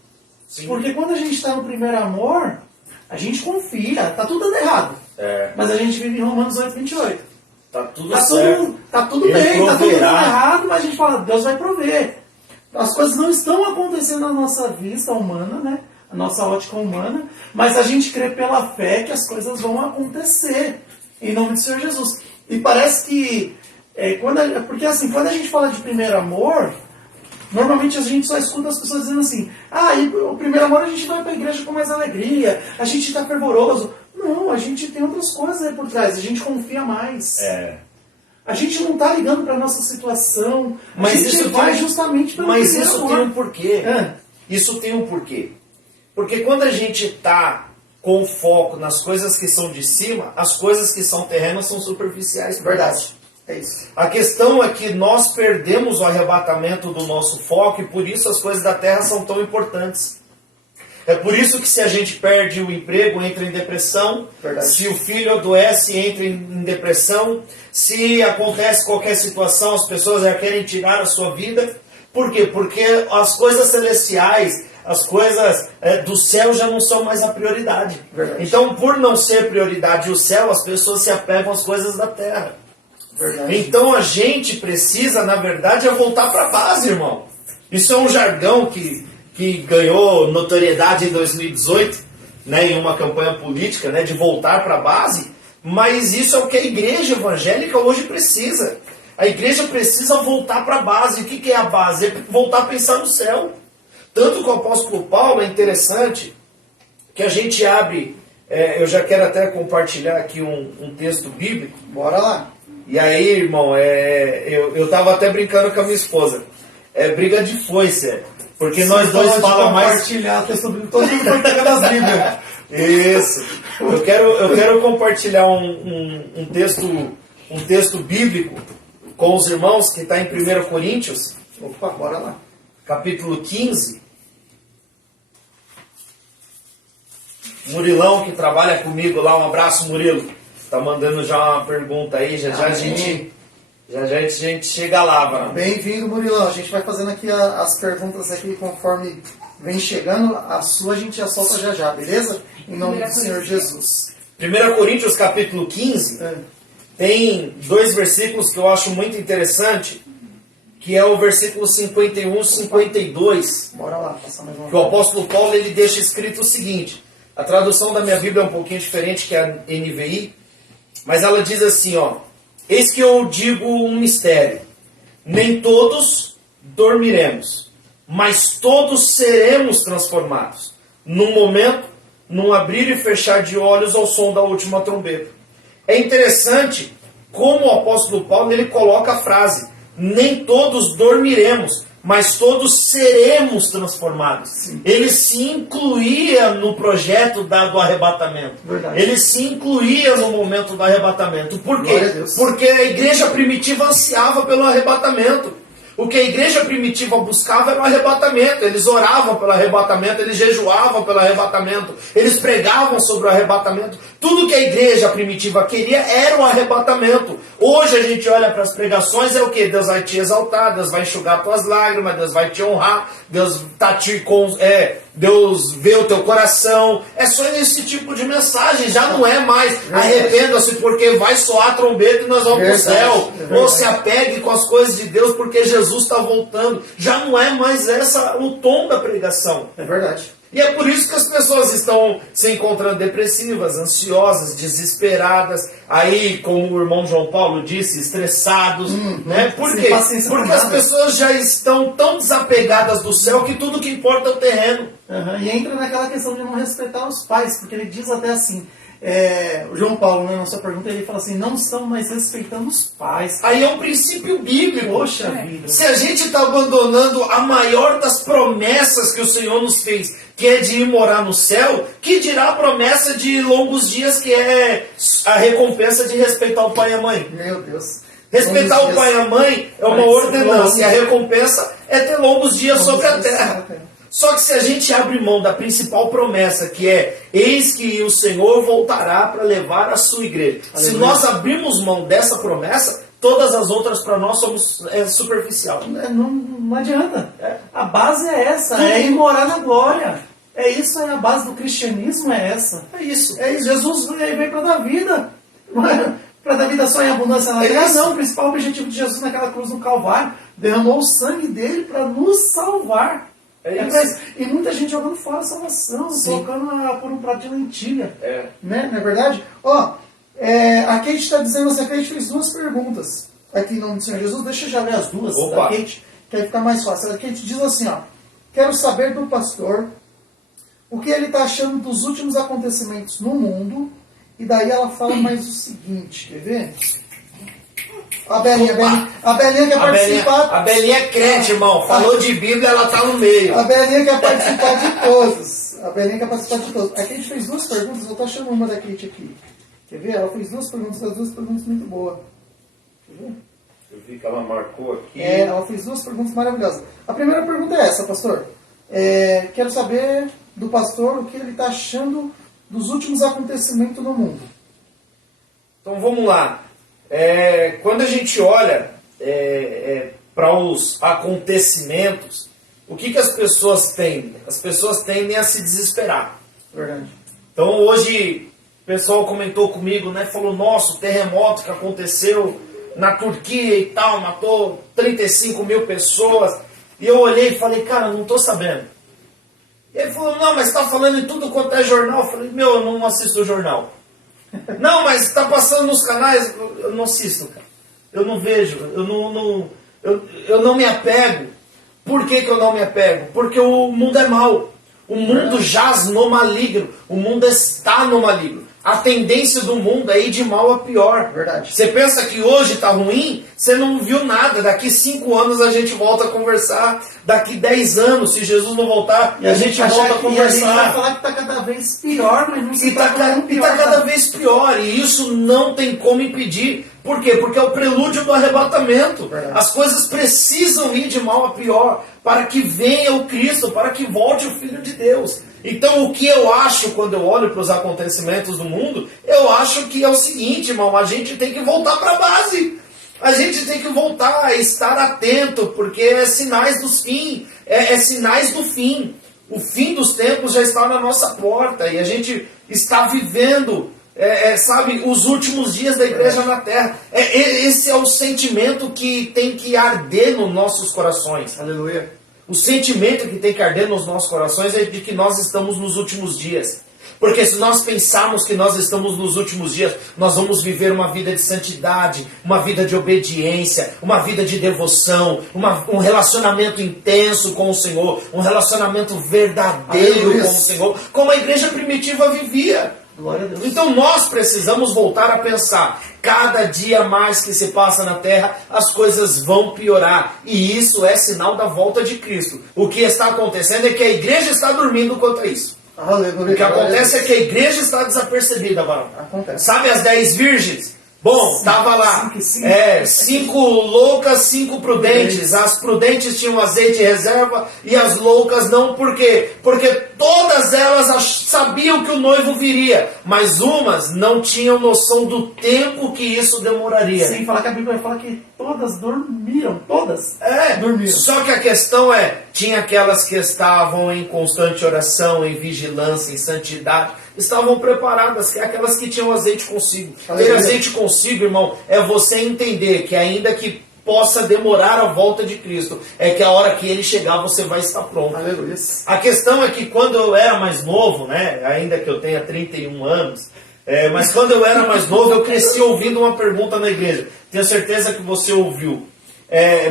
Sim. Porque quando a gente está no primeiro amor, a gente confia. Tá tudo dando errado. Mas a gente vive em Romanos 8, 28. Tá tudo certo. Tá tudo Ele bem, tá tudo dando proverá. errado, mas a gente fala, Deus vai prover. As coisas não estão acontecendo na nossa vista humana, né? A nossa ótica humana, mas a gente crê pela fé que as coisas vão acontecer, em nome do Senhor Jesus. E parece que, porque assim, quando a gente fala de primeiro amor, normalmente a gente só escuta as pessoas dizendo assim: e o primeiro amor a gente vai para a igreja com mais alegria, a gente está fervoroso. Não, a gente tem outras coisas aí por trás, a gente confia mais. A gente não está ligando para a nossa situação, Mas a gente isso vai tem- justamente pelo Mas primeiro isso amor. tem um porquê. Isso tem um porquê. Porque quando a gente está com foco nas coisas que são de cima, as coisas que são terrenas são superficiais. Verdade. É isso. A questão é que nós perdemos o arrebatamento do nosso foco e por isso as coisas da terra são tão importantes. É por isso que se a gente perde o emprego, entra em depressão. Verdade. Se o filho adoece, entra em depressão. Se acontece qualquer situação, as pessoas já querem tirar a sua vida. Por quê? Porque as coisas celestiais, as coisas do céu já não são mais a prioridade. Verdade. Então, por não ser prioridade o céu, as pessoas se apegam às coisas da terra. Verdade. Então a gente precisa, na verdade, voltar para a base, irmão. Isso é um jargão que ganhou notoriedade em 2018, né, em uma campanha política, né, de voltar para a base. Mas isso é o que a igreja evangélica hoje precisa. A igreja precisa voltar para a base. O que é a base? É voltar a pensar no céu. Tanto que o apóstolo Paulo é interessante que a gente abre. Eu já quero até compartilhar aqui um texto bíblico. Bora lá. E aí, irmão, eu estava até brincando com a minha esposa. É briga de foice, porque nós dois falamos mais. Compartilhar texto bíblico, todo mundo foi pegando as Bíblias. Isso. Eu quero compartilhar um texto bíblico com os irmãos que está em 1 Coríntios. Opa, bora lá. Capítulo 15. Murilão, que trabalha comigo lá, um abraço, Murilo. Tá mandando já uma pergunta aí, já a gente Já já a gente chega lá, mano. Bem-vindo, Murilão. A gente vai fazendo aqui as perguntas aqui conforme vem chegando. A sua a gente já solta já já, beleza? Em nome do Senhor Jesus. 1 Coríntios capítulo 15 tem 2 versículos que eu acho muito interessante, que é o versículo 51 e 52. Bora lá, passar mais uma Que o apóstolo Paulo ele deixa escrito o seguinte. A tradução da minha Bíblia é um pouquinho diferente que a NVI, mas ela diz assim, ó: eis que eu digo um mistério, nem todos dormiremos, mas todos seremos transformados, num momento, num abrir e fechar de olhos ao som da última trombeta. É interessante como o apóstolo Paulo ele coloca a frase, nem todos dormiremos, mas todos seremos transformados. Sim. Ele se incluía no projeto do arrebatamento. Verdade. Ele se incluía no momento do arrebatamento. Por quê? Porque a igreja primitiva ansiava pelo arrebatamento. O que a igreja primitiva buscava era o arrebatamento. Eles oravam pelo arrebatamento, eles jejuavam pelo arrebatamento, eles pregavam sobre o arrebatamento. Tudo que a igreja primitiva queria era o arrebatamento. Hoje a gente olha para as pregações, é o que? Deus vai te exaltar, Deus vai enxugar tuas lágrimas, Deus vai te honrar, Deus Deus vê o teu coração. É só esse tipo de mensagem. Já não é mais arrependa-se porque vai soar a trombeta e nós vamos para o céu. Ou se apegue com as coisas de Deus porque Jesus está voltando. Já não é mais o tom da pregação. É verdade. E é por isso que as pessoas estão se encontrando depressivas, ansiosas, desesperadas, aí, como o irmão João Paulo disse, estressados, né? Por quê? Porque as pessoas já estão tão desapegadas do céu que tudo que importa é o terreno. E entra naquela questão de não respeitar os pais, porque ele diz até assim, o João Paulo, na nossa pergunta, ele fala assim, não estão mais respeitando os pais. Aí é um princípio bíblico. Poxa vida. Se a gente está abandonando a maior das promessas que o Senhor nos fez, que é de ir morar no céu, que dirá a promessa de longos dias, que é a recompensa de respeitar o pai e a mãe. Meu Deus. Respeitar o pai e a mãe é uma ordenança, e a recompensa é ter longos dias sobre a terra. Só que se a gente abre mão da principal promessa, que é, eis que o Senhor voltará para levar a sua igreja. Aleluia. Se nós abrirmos mão dessa promessa, todas as outras para nós somos superficial. Não adianta. A base é essa, é ir morar na glória. É isso, é a base do cristianismo, é essa. É isso. É isso. Jesus veio para dar vida. Para dar vida só em abundância na terra. Não, o principal objetivo de Jesus naquela cruz no Calvário, derramou o sangue dele para nos salvar. E muita gente jogando fora a salvação, colocando por um prato de lentilha. Né? Não é verdade? A Kate está dizendo assim, a Kate fez 2 perguntas aqui em nome do Senhor Jesus. Deixa eu já ler as 2 da Kate, que aí fica mais fácil. A Kate diz assim, quero saber do pastor o que ele está achando dos últimos acontecimentos no mundo. E daí ela fala mais o seguinte, quer ver? A Belinha quer participar. A Belinha é crente, irmão. Falou de Bíblia, ela está no meio. A Belinha quer participar de todos. A Kate fez 2 perguntas, eu estou achando uma da Kate aqui. Quer ver? Ela fez 2 perguntas, as 2 perguntas muito boas. Quer ver? Eu vi que ela marcou aqui. Ela fez 2 perguntas maravilhosas. A primeira pergunta é essa, pastor. Quero saber do pastor o que ele está achando dos últimos acontecimentos no mundo. Então vamos lá. Quando a gente olha para os acontecimentos, o que as pessoas tendem? As pessoas tendem a se desesperar. Verdade. Então hoje o pessoal comentou comigo, né? Falou, nossa, o terremoto que aconteceu na Turquia e tal, matou 35 mil pessoas. E eu olhei e falei, cara, não estou sabendo. E ele falou, não, mas está falando em tudo quanto é jornal. Eu falei, eu não assisto o jornal. Não, mas está passando nos canais. Eu não assisto, cara. Eu não vejo. Eu não me apego. Por que eu não me apego? Porque o mundo é mau. O mundo jaz no maligno. O mundo está no maligno. A tendência do mundo é ir de mal a pior. Verdade. Você pensa que hoje está ruim, você não viu nada. Daqui 5 anos a gente volta a conversar. Daqui 10 anos, se Jesus não voltar, a gente volta a conversar. E a gente vai falar que está cada vez pior, mas não está cada vez pior. E isso não tem como impedir. Por quê? Porque é o prelúdio do arrebatamento. Verdade. As coisas precisam ir de mal a pior para que venha o Cristo, para que volte o Filho de Deus. Então o que eu acho quando eu olho para os acontecimentos do mundo, eu acho que é o seguinte, irmão, a gente tem que voltar para a base. A gente tem que voltar a estar atento, porque é sinais dos fim, é sinais do fim. O fim dos tempos já está na nossa porta e a gente está vivendo, sabe, os últimos dias da igreja na terra. Esse é o sentimento que tem que arder nos nossos corações. Aleluia. O sentimento que tem que arder nos nossos corações é de que nós estamos nos últimos dias. Porque se nós pensarmos que nós estamos nos últimos dias, nós vamos viver uma vida de santidade, uma vida de obediência, uma vida de devoção, um relacionamento intenso com o Senhor, um relacionamento verdadeiro com o Senhor, como a igreja primitiva vivia. Glória a Deus. Então nós precisamos voltar a pensar, cada dia mais que se passa na terra, as coisas vão piorar. E isso é sinal da volta de Cristo. O que está acontecendo é que a igreja está dormindo quanto a isso. Aleluia. O que acontece é que a igreja está desapercebida, varão. Acontece. Sabe as 10 virgens? Bom, estava lá. 5 loucas, 5 prudentes. As prudentes tinham azeite em reserva e as loucas não. Por quê? Porque todas elas sabiam que o noivo viria, mas umas não tinham noção do tempo que isso demoraria. Sem falar que a Bíblia fala que todas dormiram. Todas dormiram. Só que a questão tinha aquelas que estavam em constante oração, em vigilância, em santidade. Estavam preparadas, que é aquelas que tinham azeite consigo. Ter azeite consigo, irmão, é você entender que ainda que possa demorar a volta de Cristo, é que a hora que Ele chegar você vai estar pronto. Aleluia. A questão é que quando eu era mais novo, né, ainda que eu tenha 31 anos, mas quando eu era mais novo eu cresci ouvindo uma pergunta na igreja. Tenho certeza que você ouviu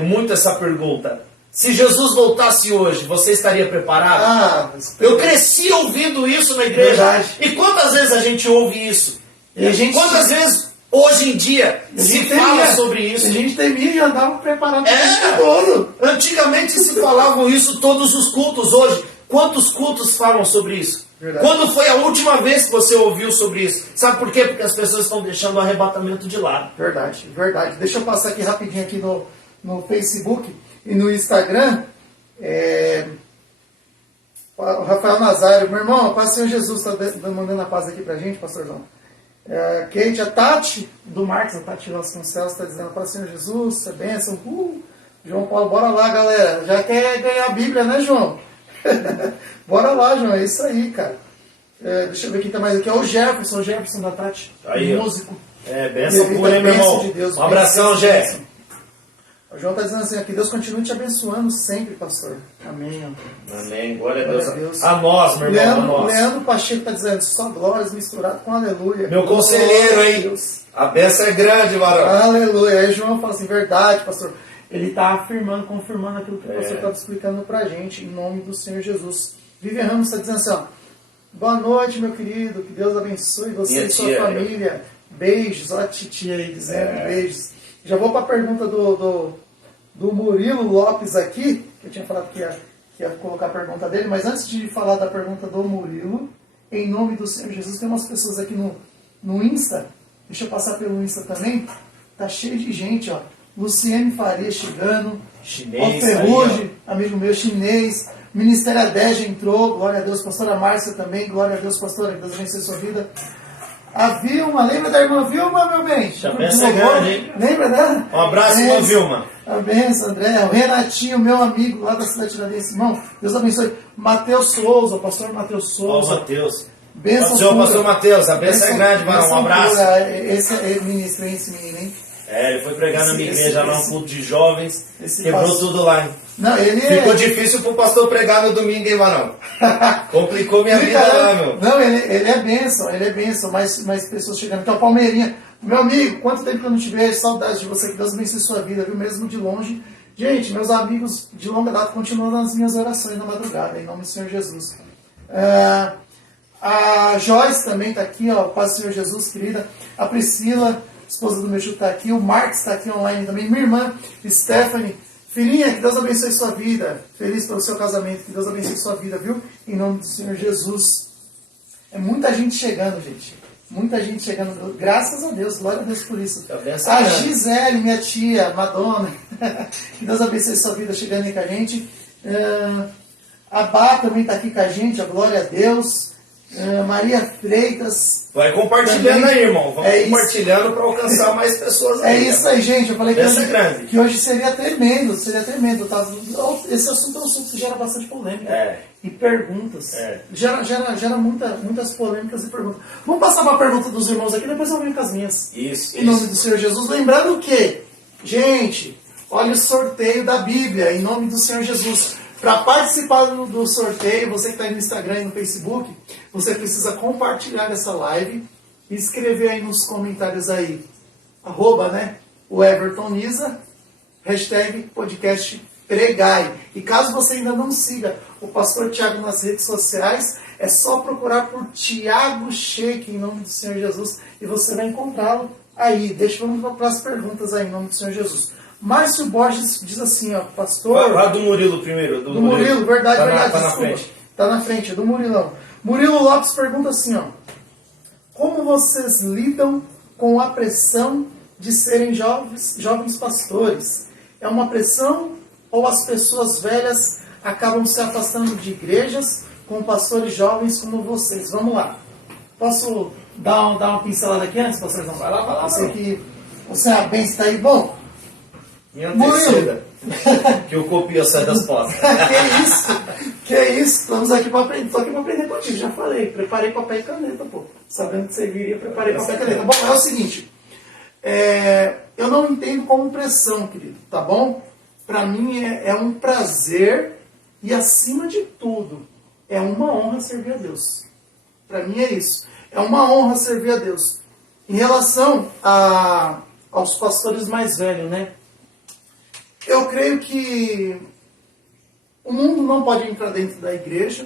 muito essa pergunta. Se Jesus voltasse hoje, você estaria preparado? Eu cresci ouvindo isso na igreja. Verdade. E quantas vezes a gente ouve isso? E quantas vezes hoje em dia se fala sobre isso? A gente temia e andava preparado para todo. Antigamente se falavam isso todos os cultos. Hoje, quantos cultos falam sobre isso? Verdade. Quando foi a última vez que você ouviu sobre isso? Sabe por quê? Porque as pessoas estão deixando o arrebatamento de lado. Verdade, verdade. Deixa eu passar aqui rapidinho aqui no Facebook e no Instagram. O Rafael Nazário, meu irmão, a paz do Senhor Jesus está mandando a paz aqui pra gente, pastorzão. Kate, a Tati do Marcos, a Tati Vasconcelos está dizendo, a paz do Senhor Jesus, é bênção. João Paulo, bora lá, galera. Já quer ganhar a Bíblia, né, João? Bora lá, João, é isso aí, cara. Deixa eu ver quem tá mais aqui. O Jefferson da Tati, aí, músico. Bênção pura, hein, meu irmão? De Deus, um abração, Jefferson. O João está dizendo assim, que Deus continue te abençoando sempre, pastor. Amém. Amém, glória a Deus. A nós, meu irmão, a nós. Leandro Pacheco está dizendo, só glórias misturado com aleluia. Meu conselheiro, hein? A bênção é grande, varão. Aleluia. Aí o João fala assim, verdade, pastor. Ele está afirmando, confirmando aquilo que o pastor estava explicando para a gente, em nome do Senhor Jesus. Vivian Ramos está dizendo assim, boa noite, meu querido, que Deus abençoe você e sua família. Beijos, olha a titia aí dizendo, beijos. Já vou para a pergunta do Murilo Lopes aqui, que eu tinha falado que ia colocar a pergunta dele, mas antes de falar da pergunta do Murilo, em nome do Senhor Jesus, tem umas pessoas aqui no Insta, deixa eu passar pelo Insta também, tá cheio de gente, ó. Luciene Faria chegando, chinês, Ferrugem, amigo meu chinês, Ministério Adege entrou, glória a Deus, pastora Márcia também, glória a Deus, pastora, que Deus abençoe a sua vida. A Vilma, lembra da irmã Vilma, meu bem? Lembra dela? Um abraço, irmã Vilma. A benção, André. O Renatinho, meu amigo lá da cidade de Tiradentes. Irmão, Deus abençoe. Mateus Souza, o pastor Mateus Souza. Ó, Mateus. Benção, pastor Mateus, a benção é grande, varão. Um abraço. Esse ministro, esse menino, hein? Ele foi pregar na minha igreja lá, um culto de jovens, quebrou tudo lá, hein? Não, Ficou difícil pro pastor pregar no domingo, hein, varão? Complicou minha vida lá, meu. Não, ele é bênção, mais pessoas chegando. Então, Palmeirinha, meu amigo, quanto tempo que eu não te vejo, saudades de você, que Deus abençoe sua vida, viu? Mesmo de longe. Gente, meus amigos de longa data continuam nas minhas orações na madrugada, em nome do Senhor Jesus. A Joyce também está aqui, ó, paz do Senhor Jesus, querida. A Priscila, esposa do meu tio, está aqui. O Marcos está aqui online também. Minha irmã, Stephanie. Filhinha, que Deus abençoe sua vida. Feliz pelo seu casamento. Que Deus abençoe sua vida, viu? Em nome do Senhor Jesus. É muita gente chegando, gente. Muita gente chegando. Graças a Deus. Glória a Deus por isso. A Gisele, minha tia, Madonna. Que Deus abençoe sua vida chegando aí com a gente. A Bá também está aqui com a gente. A glória a Deus. Maria Freitas. Vai compartilhando também. aí, irmão. Vamos É compartilhando para alcançar mais pessoas É aí. isso aí, gente. Eu falei Grande. que hoje seria tremendo, Tá? Esse assunto é um assunto que gera bastante polêmica. E perguntas. Gera muitas polêmicas e perguntas. Vamos passar para a pergunta dos irmãos aqui, depois eu venho com as minhas. Isso. Em nome do Senhor Jesus. Lembrando que, gente, olha o sorteio da Bíblia, em nome do Senhor Jesus. Para participar do sorteio, você que está aí no Instagram e no Facebook, você precisa compartilhar essa live e escrever aí nos comentários aí, o Everton Nisa, #podcast Pregai. E caso você ainda não siga o pastor Tiago nas redes sociais, é só procurar por Tiago Sheik, em nome do Senhor Jesus, e você vai encontrá-lo aí. Vamos para as perguntas aí, em nome do Senhor Jesus. Márcio Borges diz assim, ó, pastor... Lá do Murilo primeiro. Do Murilo, verdade. Tá na desculpa. frente. Tá na frente, é do Murilão. Murilo Lopes pergunta assim, ó. Como vocês lidam com a pressão de serem jovens pastores? É uma pressão ou as pessoas velhas acabam se afastando de igrejas com pastores jovens como vocês? Vamos lá. Posso dar uma pincelada aqui antes, pastor João? Vai lá. Eu sei que você é a bênção, está aí. Bom, Me anteceda. Que eu copio sai das portas. Que isso? Estamos aqui para aprender. Estou aqui para aprender contigo, já falei. Preparei papel e caneta, pô. Sabendo que você viria, preparei papel e caneta. Bom, é o seguinte. Eu não entendo como pressão, querido, tá bom? Para mim é um prazer e, acima de tudo, é uma honra servir a Deus. Para mim é isso. É uma honra servir a Deus. Em relação aos pastores mais velhos, né? Eu creio que o mundo não pode entrar dentro da igreja.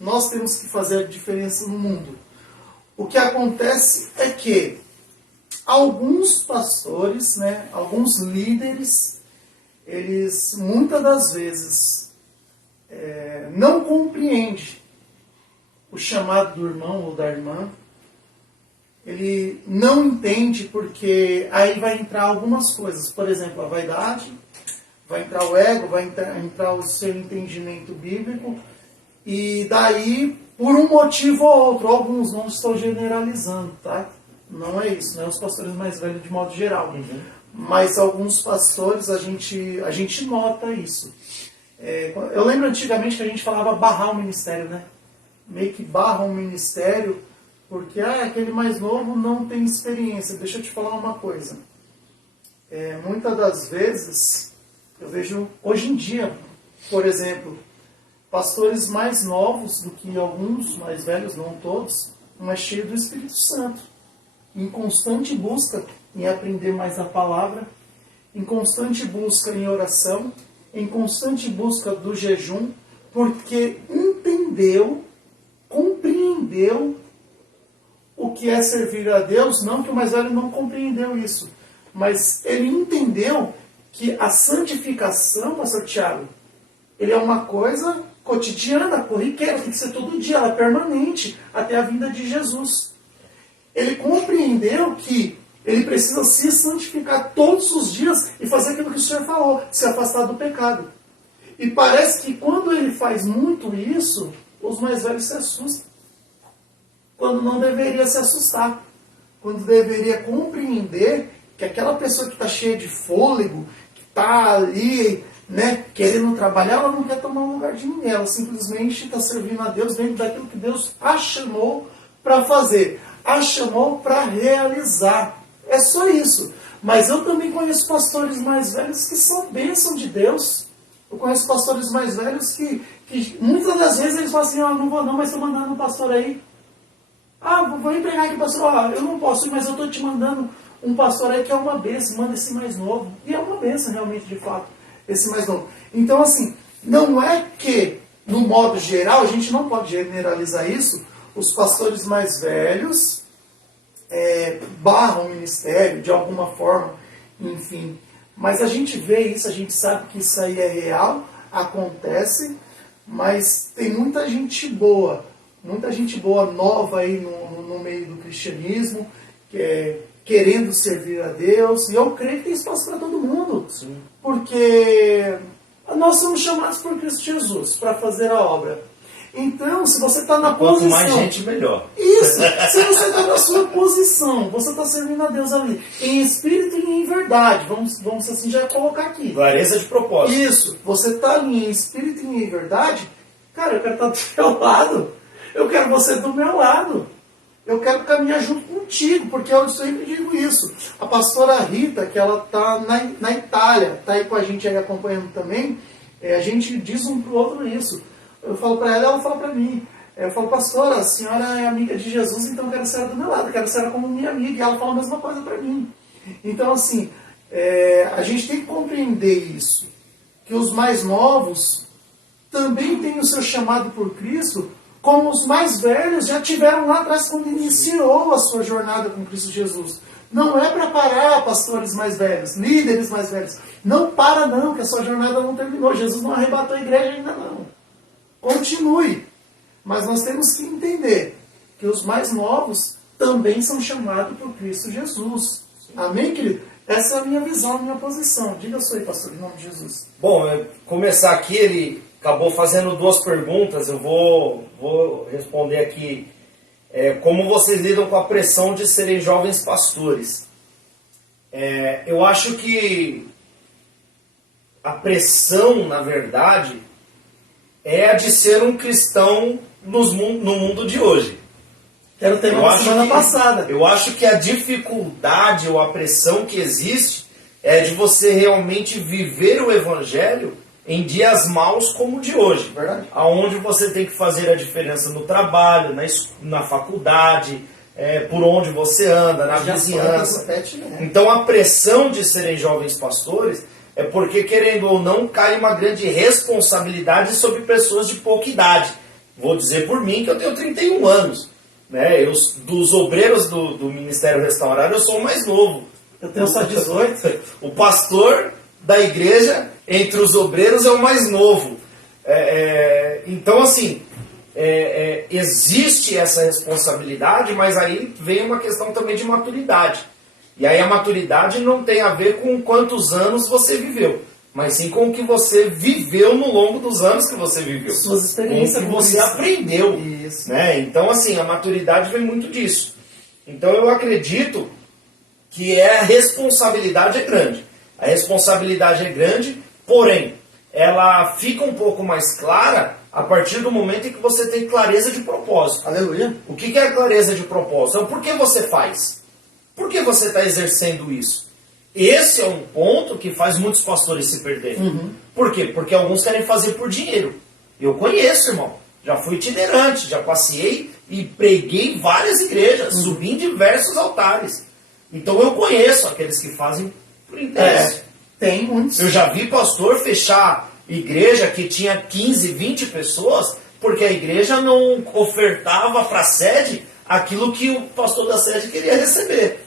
Nós temos que fazer a diferença no mundo. O que acontece é que alguns pastores, né, alguns líderes, eles muitas das vezes não compreendem o chamado do irmão ou da irmã. Ele não entende porque aí vai entrar algumas coisas. Por exemplo, a vaidade, vai entrar o ego, vai entrar o seu entendimento bíblico. E daí, por um motivo ou outro, alguns, não estou generalizando, tá? Não é isso, não é os pastores mais velhos de modo geral. Mas alguns pastores, a gente nota isso. Eu lembro antigamente que a gente falava barrar o ministério, né? Meio que barra o ministério, porque aquele mais novo não tem experiência. Deixa eu te falar uma coisa. Muitas das vezes, eu vejo hoje em dia, por exemplo, pastores mais novos do que alguns mais velhos, não todos, mas cheios do Espírito Santo, em constante busca em aprender mais a palavra, em constante busca em oração, em constante busca do jejum, porque compreendeu o que é servir a Deus. Não que o mais velho não compreendeu isso, mas ele entendeu que a santificação, pastor Tiago, ele é uma coisa cotidiana, corriqueira, tem que ser todo dia, ela é permanente, até a vinda de Jesus. Ele compreendeu que ele precisa se santificar todos os dias e fazer aquilo que o Senhor falou, se afastar do pecado. E parece que quando ele faz muito isso, os mais velhos se assustam. Quando não deveria se assustar. Quando deveria compreender que aquela pessoa que está cheia de fôlego, que está ali, né, querendo trabalhar, ela não quer tomar o lugar de ninguém. Ela simplesmente está servindo a Deus dentro daquilo que Deus a chamou para fazer. A chamou para realizar. É só isso. Mas eu também conheço pastores mais velhos que são bênção de Deus. Eu conheço pastores mais velhos que muitas das vezes eles falam assim, não vou não, mas estou mandando um pastor aí. Vou empregar aqui, pastor. Eu não posso ir, mas eu estou te mandando um pastor aí que é uma bênção. Manda esse mais novo. E é uma bênção realmente, de fato, esse mais novo. Então, assim, não é que, no modo geral, a gente não pode generalizar isso, os pastores mais velhos barram o ministério de alguma forma, enfim. Mas a gente vê isso, a gente sabe que isso aí é real, acontece, mas tem muita gente boa nova aí no meio do cristianismo, querendo servir a Deus, e eu creio que tem espaço para todo mundo. Sim. Porque nós somos chamados por Cristo Jesus para fazer a obra. Então, se você está na Quanto posição... mais gente, melhor. Isso! Se você está na sua posição, você está servindo a Deus ali, em espírito e em verdade, vamos assim já colocar aqui. Clareza de propósito. Isso, você está ali em espírito e em verdade, cara, eu quero estar do teu lado, eu quero você do meu lado, eu quero caminhar junto contigo, porque eu sempre digo isso. A pastora Rita, que ela está na Itália, está aí com a gente aí acompanhando também, a gente diz um para o outro isso. Eu falo para ela fala para mim. Eu falo, pastora, a senhora é amiga de Jesus, então eu quero ser ela do meu lado, eu quero ser ela como minha amiga, e ela fala a mesma coisa para mim. Então, assim, a gente tem que compreender isso, que os mais novos também têm o seu chamado por Cristo, como os mais velhos já tiveram lá atrás quando iniciou a sua jornada com Cristo Jesus. Não é para parar, pastores mais velhos, líderes mais velhos. Não para não, que a sua jornada não terminou. Jesus não arrebatou a igreja ainda não. Continue. Mas nós temos que entender que os mais novos também são chamados por Cristo Jesus. Amém, querido? Essa é a minha visão, a minha posição. Diga a sua aí, pastor, em nome de Jesus. Bom, começar aqui, ele acabou fazendo duas perguntas. Eu vou responder aqui. Como vocês lidam com a pressão de serem jovens pastores? Eu acho que a pressão, na verdade, é a de ser um cristão no mundo de hoje. Era o tema da semana passada. Eu acho que a dificuldade ou a pressão que existe é de você realmente viver o Evangelho em dias maus como o de hoje. Verdade. Onde você tem que fazer a diferença no trabalho, na faculdade, por onde você anda, na vizinhança. Então a pressão de serem jovens pastores é porque, querendo ou não, cai uma grande responsabilidade sobre pessoas de pouca idade. Vou dizer por mim que eu tenho 31 anos. Né? Dos obreiros do Ministério Restaurário, eu sou o mais novo. Eu tenho só 18. O pastor da igreja, entre os obreiros, é o mais novo. Então, assim, existe essa responsabilidade, mas aí vem uma questão também de maturidade. E aí a maturidade não tem a ver com quantos anos você viveu, mas sim com o que você viveu no longo dos anos que você viveu. Suas experiências. Com o que você aprendeu. Isso. Né? Então, assim, a maturidade vem muito disso. Então, eu acredito que a responsabilidade é grande. A responsabilidade é grande, porém, ela fica um pouco mais clara a partir do momento em que você tem clareza de propósito. Aleluia. O que é a clareza de propósito? É o porquê você faz. Por que você está exercendo isso? Esse é um ponto que faz muitos pastores se perderem. Uhum. Por quê? Porque alguns querem fazer por dinheiro. Eu conheço, irmão. Já fui itinerante, já passei e preguei em várias igrejas, subi em diversos altares. Então eu conheço aqueles que fazem por interesse. Tem muitos. Eu já vi pastor fechar igreja que tinha 15, 20 pessoas, porque a igreja não ofertava para a sede aquilo que o pastor da sede queria receber.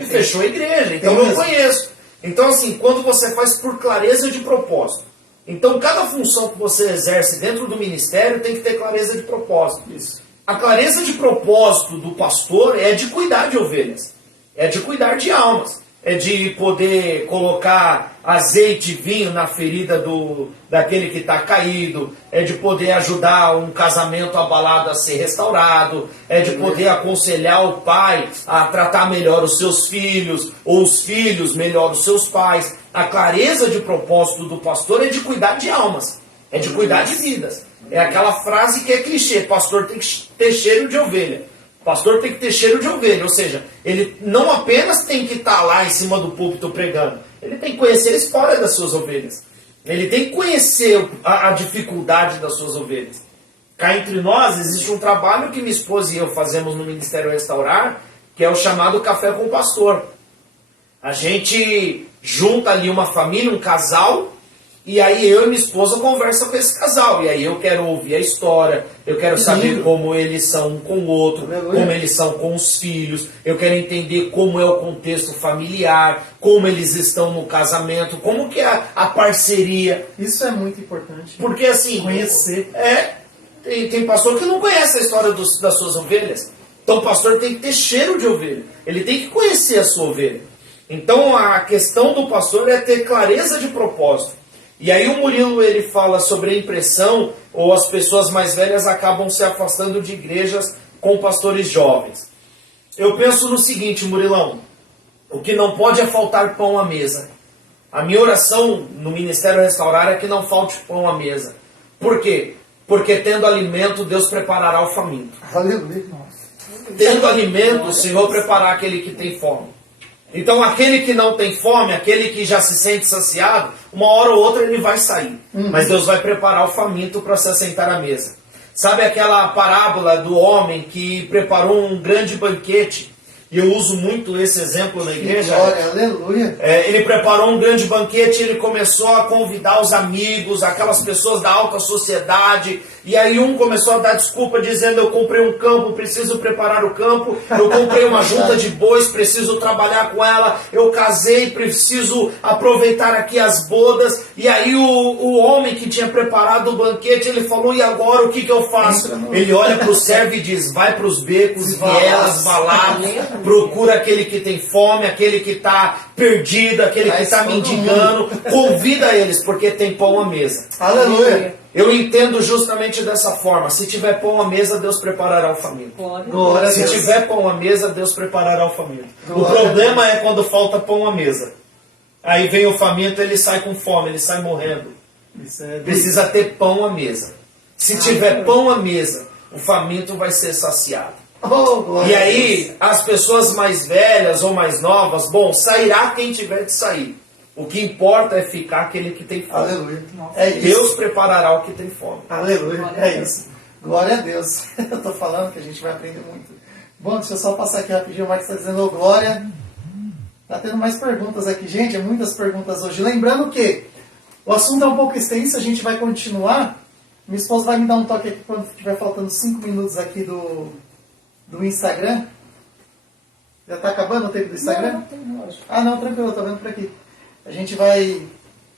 E fechou a igreja. Então eu conheço. Então, assim, quando você faz por clareza de propósito, então cada função que você exerce dentro do ministério tem que ter clareza de propósito. Isso. A clareza de propósito do pastor é de cuidar de ovelhas, é de cuidar de almas, é de poder colocar azeite e vinho na ferida daquele que está caído, é de poder ajudar um casamento abalado a ser restaurado, é de poder aconselhar o pai a tratar melhor os seus filhos, ou os filhos melhor os seus pais. A clareza de propósito do pastor é de cuidar de almas, é de cuidar de vidas. É aquela frase que é clichê, pastor tem que ter cheiro de ovelha. Pastor tem que ter cheiro de ovelha, ou seja, ele não apenas tem que estar lá em cima do púlpito pregando, ele tem que conhecer a história das suas ovelhas. Ele tem que conhecer a dificuldade das suas ovelhas. Cá entre nós existe um trabalho que minha esposa e eu fazemos no Ministério Restaurar, que é o chamado Café com o Pastor. A gente junta ali uma família, um casal, e aí eu e minha esposa conversam com esse casal. E aí eu quero ouvir a história, eu quero saber como eles são um com o outro, como eles são com os filhos, eu quero entender como é o contexto familiar, como eles estão no casamento, como que é a parceria. Isso é muito importante. Porque assim, conhecer. Tem pastor que não conhece a história das suas ovelhas. Então o pastor tem que ter cheiro de ovelha, ele tem que conhecer a sua ovelha. Então a questão do pastor é ter clareza de propósito. E aí o Murilo ele fala sobre a impressão, ou as pessoas mais velhas acabam se afastando de igrejas com pastores jovens. Eu penso no seguinte, Murilão, o que não pode é faltar pão à mesa. A minha oração no Ministério Restaurar é que não falte pão à mesa. Por quê? Porque tendo alimento, Deus preparará o faminto. Aleluia. Tendo alimento, o Senhor preparará aquele que tem fome. Então aquele que não tem fome, aquele que já se sente saciado, uma hora ou outra ele vai sair. Mas Deus vai preparar o faminto para se assentar à mesa. Sabe aquela parábola do homem que preparou um grande banquete? E eu uso muito esse exemplo na igreja. Glória, aleluia. Ele preparou um grande banquete, ele começou a convidar os amigos, aquelas pessoas da alta sociedade, e aí um começou a dar desculpa dizendo: eu comprei um campo, preciso preparar o campo, eu comprei uma junta de bois, preciso trabalhar com ela, eu casei, preciso aproveitar aqui as bodas. E aí o homem que tinha preparado o banquete, ele falou: e agora o que eu faço? Ele olha para o servo e diz: vai para os becos, vielas, valados, procura aquele que tem fome, aquele que está perdido, aquele que está mendigando, convida eles, porque tem pão à mesa. Aleluia. Eu entendo justamente dessa forma. Se tiver pão à mesa, Deus preparará o faminto. Glória a Se Deus. tiver pão à mesa, Deus preparará o faminto. O Glória problema é quando falta pão à mesa. Aí vem o faminto, ele sai com fome, ele sai morrendo. Isso é Precisa ter pão à mesa. Se tiver pão à mesa, o faminto vai ser saciado. Oh, glória E a aí, as pessoas mais velhas ou mais novas, bom, sairá quem tiver de sair. O que importa é ficar aquele que tem Deus. fome. Aleluia. É isso. Deus preparará o que tem fome. Aleluia. Glória a É Deus. isso. Glória a Deus. Eu estou falando que a gente vai aprender muito. Bom, deixa eu só passar aqui rapidinho. O Marcos está dizendo: ô, glória. Está tendo mais perguntas aqui, gente. Muitas perguntas hoje. Lembrando que o assunto é um pouco extenso, a gente vai continuar. Minha esposa vai me dar um toque aqui quando estiver faltando 5 minutos aqui do Instagram. Já está acabando o tempo do Instagram? Não, tranquilo, eu estou vendo por aqui. A gente vai...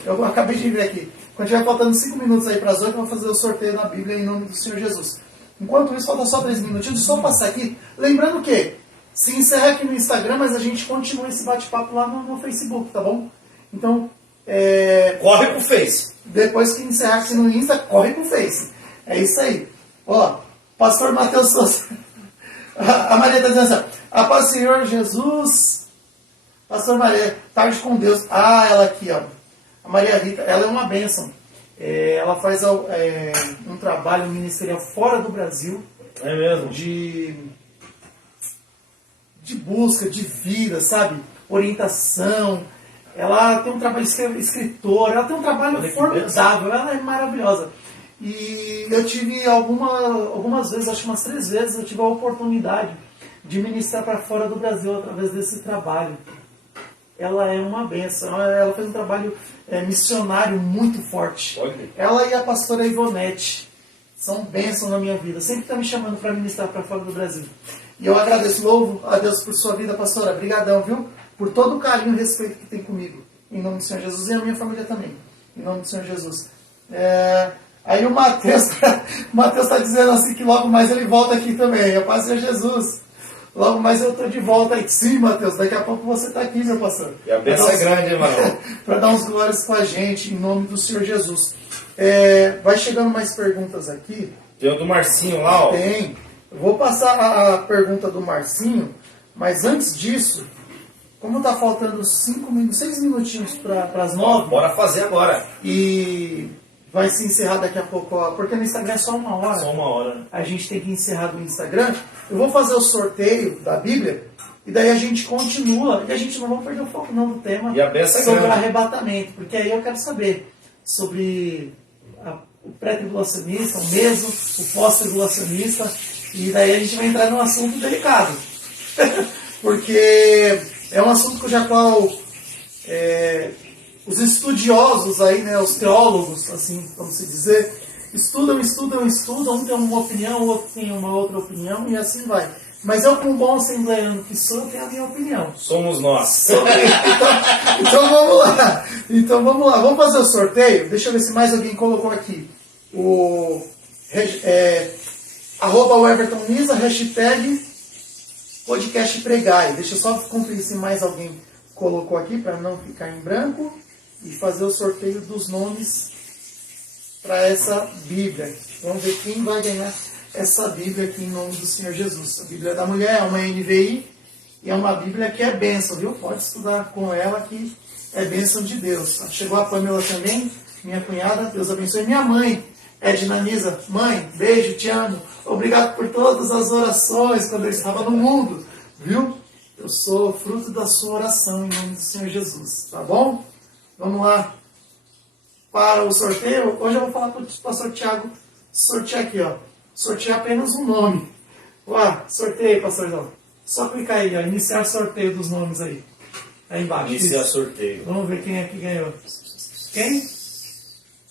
Eu acabei de ver aqui. Quando tiver faltando 5 minutos aí para as 8, eu vou fazer o sorteio na Bíblia em nome do Senhor Jesus. Enquanto isso, falta só 3 minutinhos. Só passar aqui. Lembrando que se encerra aqui no Instagram, mas a gente continua esse bate-papo lá no Facebook, tá bom? Então, Corre pro Face. depois que encerrar aqui no Insta, corre pro Face. É isso aí. Ó, pastor Matheus Souza. A Maria está dizendo assim: a paz do Senhor Jesus. Pastor Maria, tarde com Deus. Ela aqui, ó. A Maria Rita, ela é uma bênção. Ela faz um trabalho ministerial fora do Brasil. É mesmo? De busca, de vida, sabe? Orientação. Ela tem um trabalho de escritora. Ela tem um trabalho formidável. Ela é maravilhosa. E eu tive algumas vezes, acho que umas 3 vezes, eu tive a oportunidade de ministrar para fora do Brasil através desse trabalho. Ela é uma benção. Ela fez um trabalho missionário muito forte. Olha. Ela e a pastora Ivonete são bênçãos na minha vida. Sempre está me chamando para ministrar para fora do Brasil. E eu agradeço, louvo a Deus por sua vida, pastora. Obrigadão, viu? Por todo o carinho e respeito que tem comigo. Em nome do Senhor Jesus. E a minha família também. Em nome do Senhor Jesus. Aí o Matheus está dizendo assim que logo mais ele volta aqui também. A paz do Senhor Jesus. Logo mais eu estou de volta aí. Sim, Matheus. Daqui a pouco você está aqui, meu pastor. E a bênção é grande, irmão. Para dar uns glórias com a gente, em nome do Senhor Jesus. Vai chegando mais perguntas aqui. Tem o do Marcinho lá, ó. Tem. Eu vou passar a pergunta do Marcinho, mas antes disso, como está faltando 6 minutinhos para as 9, Bora fazer agora. e vai se encerrar daqui a pouco, ó, porque no Instagram é só 1 hora. Só 1 hora. A gente tem que encerrar do Instagram. Eu vou fazer o sorteio da Bíblia, e daí a gente continua, e a gente não vai perder o foco não do tema E a benção é sobre grande. arrebatamento, porque aí eu quero saber sobre o pré-tribulacionista, o mesmo, o pós-tribulacionista, e daí a gente vai entrar num assunto delicado. Porque é um assunto cuja qual os estudiosos aí, né, os teólogos, assim, vamos se dizer, estudam, um tem uma opinião, o outro tem uma outra opinião, e assim vai. Mas eu, como bom assembleano que sou, eu tenho a minha opinião. Somos nós. Então vamos lá. Vamos fazer o sorteio. Deixa eu ver se mais alguém colocou aqui. @ o Everton Nisa, hashtag podcast pregai. Deixa eu só conferir se mais alguém colocou aqui para não ficar em branco. e fazer o sorteio dos nomes para essa Bíblia. Vamos ver quem vai ganhar essa Bíblia aqui em nome do Senhor Jesus. A Bíblia da Mulher é uma NVI e é uma Bíblia que é bênção, viu? Pode estudar com ela que é bênção de Deus. Chegou a Pamela também, minha cunhada, Deus abençoe. Minha mãe, Edna Nisa, mãe, beijo, te amo. Obrigado por todas as orações quando eu estava no mundo, viu? Eu sou fruto da sua oração em nome do Senhor Jesus, tá bom? Vamos lá para o sorteio. Hoje eu vou falar para o pastor Tiago sortear aqui, ó. Sortear apenas um nome. Uá, sorteio, pastorzão. Só clicar aí, ó, iniciar sorteio dos nomes aí. Aí embaixo. Iniciar isso. sorteio. Vamos ver quem é que ganhou. Quem?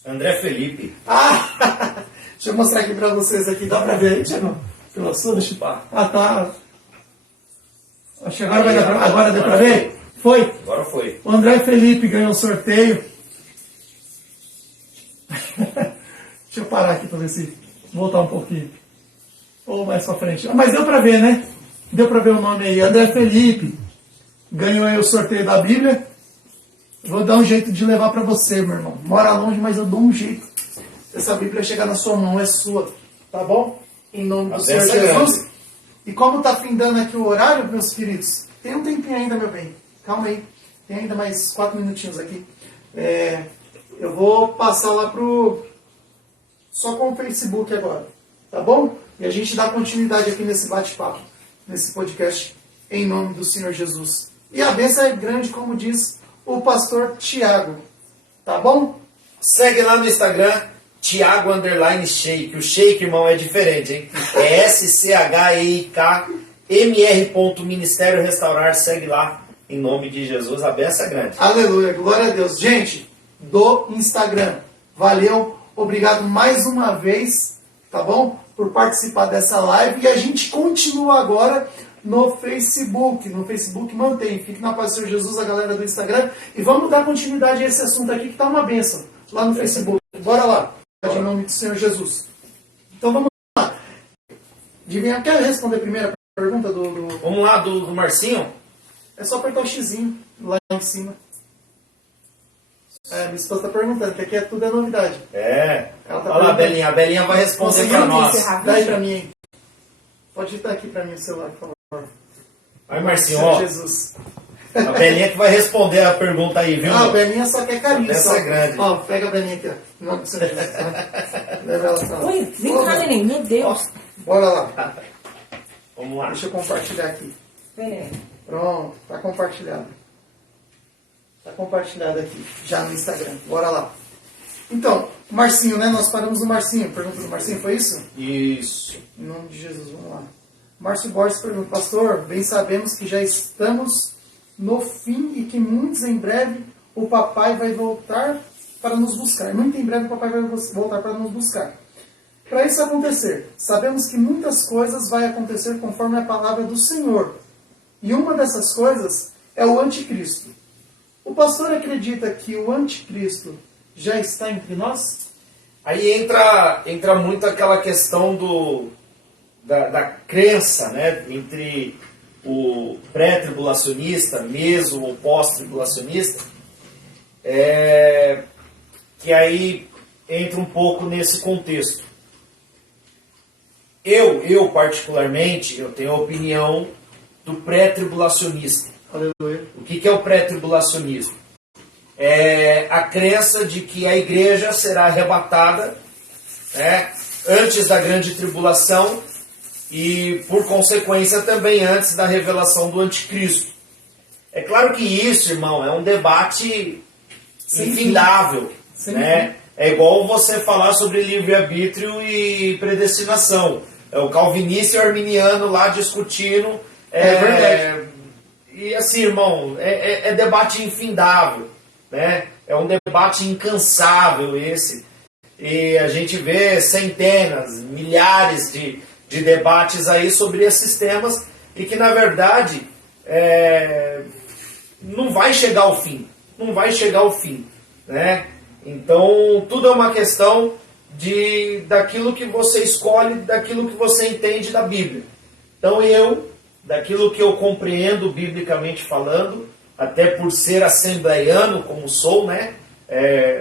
André Felipe. Ah! Deixa eu mostrar aqui para vocês aqui. Dá para ver aí, Tiago? Pela sua, deixa eu... Ah, tá. Acho que agora deu para ver? Foi? Agora foi. O André Felipe ganhou o sorteio. Deixa eu parar aqui para ver se... Voltar um pouquinho. Ou mais para frente. Mas deu para ver, né? Deu para ver o nome aí. André Felipe ganhou aí o sorteio da Bíblia. Vou dar um jeito de levar para você, meu irmão. Mora longe, mas eu dou um jeito. Essa Bíblia chegar na sua mão, é sua. Tá bom? Em nome do Senhor Jesus. E como está findando aqui o horário, meus queridos, tem um tempinho ainda, meu bem. Calma aí. Tem ainda mais 4 minutinhos aqui. Eu vou passar lá só com o Facebook agora. Tá bom? E a gente dá continuidade aqui nesse bate-papo, nesse podcast, em nome do Senhor Jesus. E a bênção é grande, como diz o pastor Tiago. Tá bom? Segue lá no Instagram, Thiago_Shake. O Shake, irmão, é diferente, hein? É SCHEIK Ministério Restaurar. Segue lá, em nome de Jesus. A benção é grande. Aleluia, glória a Deus. Gente, do Instagram, valeu, obrigado mais uma vez, tá bom? Por participar dessa live. E a gente continua agora no Facebook. No Facebook mantém. Fique na paz do Senhor Jesus, a galera do Instagram. E vamos dar continuidade a esse assunto aqui que tá uma bênção. Lá no Facebook. Bora lá. Em nome do Senhor Jesus. Então vamos lá. Adivinha, quer responder a primeira pergunta do... Vamos lá, do Marcinho? É só apertar o xizinho lá em cima. Minha esposa está perguntando, que aqui tudo é novidade. Ela tá Olha lá, a Belinha vai responder para nós. Dá aí para mim. Pode digitar aqui para mim o celular, por favor. Aí, Marcinho, ó. Jesus. A Belinha que vai responder a pergunta aí, viu? A Belinha só quer carinho. Essa é grande. Ó, pega a Belinha aqui, ó. Em nome do Senhor Jesus, tá? Leva ela pra lá. Oi, vem cá, neném. Meu Deus. Bora lá. Vamos lá. Deixa eu compartilhar aqui. Peraí. Pronto, tá compartilhado. Tá compartilhado aqui, já no Instagram. Bora lá. Então, Marcinho, né? Nós paramos no Marcinho. Pergunta do Marcinho, foi isso? Isso. Em nome de Jesus, vamos lá. Márcio Borges pergunta, pastor, bem sabemos que já estamos no fim e que muitos em breve o papai vai voltar para nos buscar. Muito em breve o papai vai voltar para nos buscar. Para isso acontecer, sabemos que muitas coisas vai acontecer conforme a palavra do Senhor. E uma dessas coisas é o anticristo. O pastor acredita que o anticristo já está entre nós? Aí entra muito aquela questão da crença, né, entre o pré-tribulacionista, mesmo o pós-tribulacionista, que aí entra um pouco nesse contexto. Eu particularmente, eu tenho a opinião do pré-tribulacionista. Aleluia. O que é o pré-tribulacionismo? É a crença de que a igreja será arrebatada, né, antes da grande tribulação e, por consequência, também antes da revelação do anticristo. É claro que isso, irmão, é um debate infindável. Né? É igual você falar sobre livre-arbítrio e predestinação. É o calvinista e o arminiano lá discutindo. É verdade. E assim, irmão, é debate infindável. Né? É um debate incansável esse. E a gente vê centenas, milhares de debates aí sobre esses temas e que, na verdade, não vai chegar ao fim. Não vai chegar ao fim. Né? Então, tudo é uma questão daquilo que você escolhe, daquilo que você entende da Bíblia. Então, daquilo que eu compreendo biblicamente falando, até por ser assembleiano, como sou, né?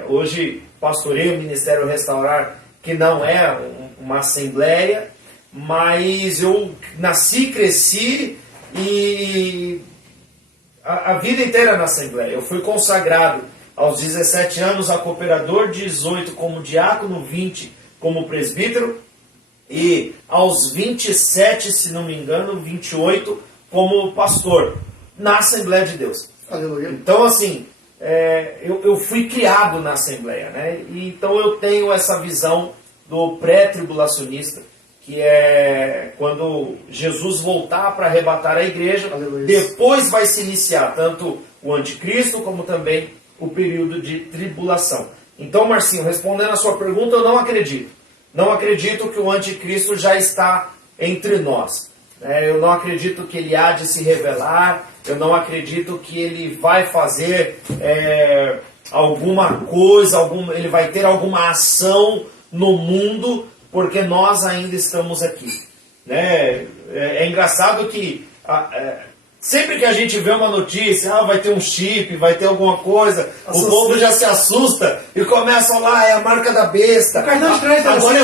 Hoje pastoreio o Ministério Restaurar, que não é uma assembleia, mas eu nasci, cresci e a vida inteira na assembleia. Eu fui consagrado aos 17 anos a cooperador, 18 como diácono, 20 como presbítero e aos 27, se não me engano, 28 como pastor na Assembleia de Deus. Aleluia. Então, assim, eu fui criado na Assembleia, né? E, então eu tenho essa visão do pré-tribulacionista, que é quando Jesus voltar para arrebatar a igreja, Aleluia. Depois vai se iniciar tanto o anticristo como também o período de tribulação. Então, Marcinho, respondendo a sua pergunta, eu não acredito. Não acredito que o anticristo já está entre nós. Eu não acredito que ele há de se revelar. Eu não acredito que ele vai fazer alguma coisa, ele vai ter alguma ação no mundo, porque nós ainda estamos aqui. É engraçado que sempre que a gente vê uma notícia, vai ter um chip, vai ter alguma coisa, o povo já se assusta e começa lá, é a marca da besta. Agora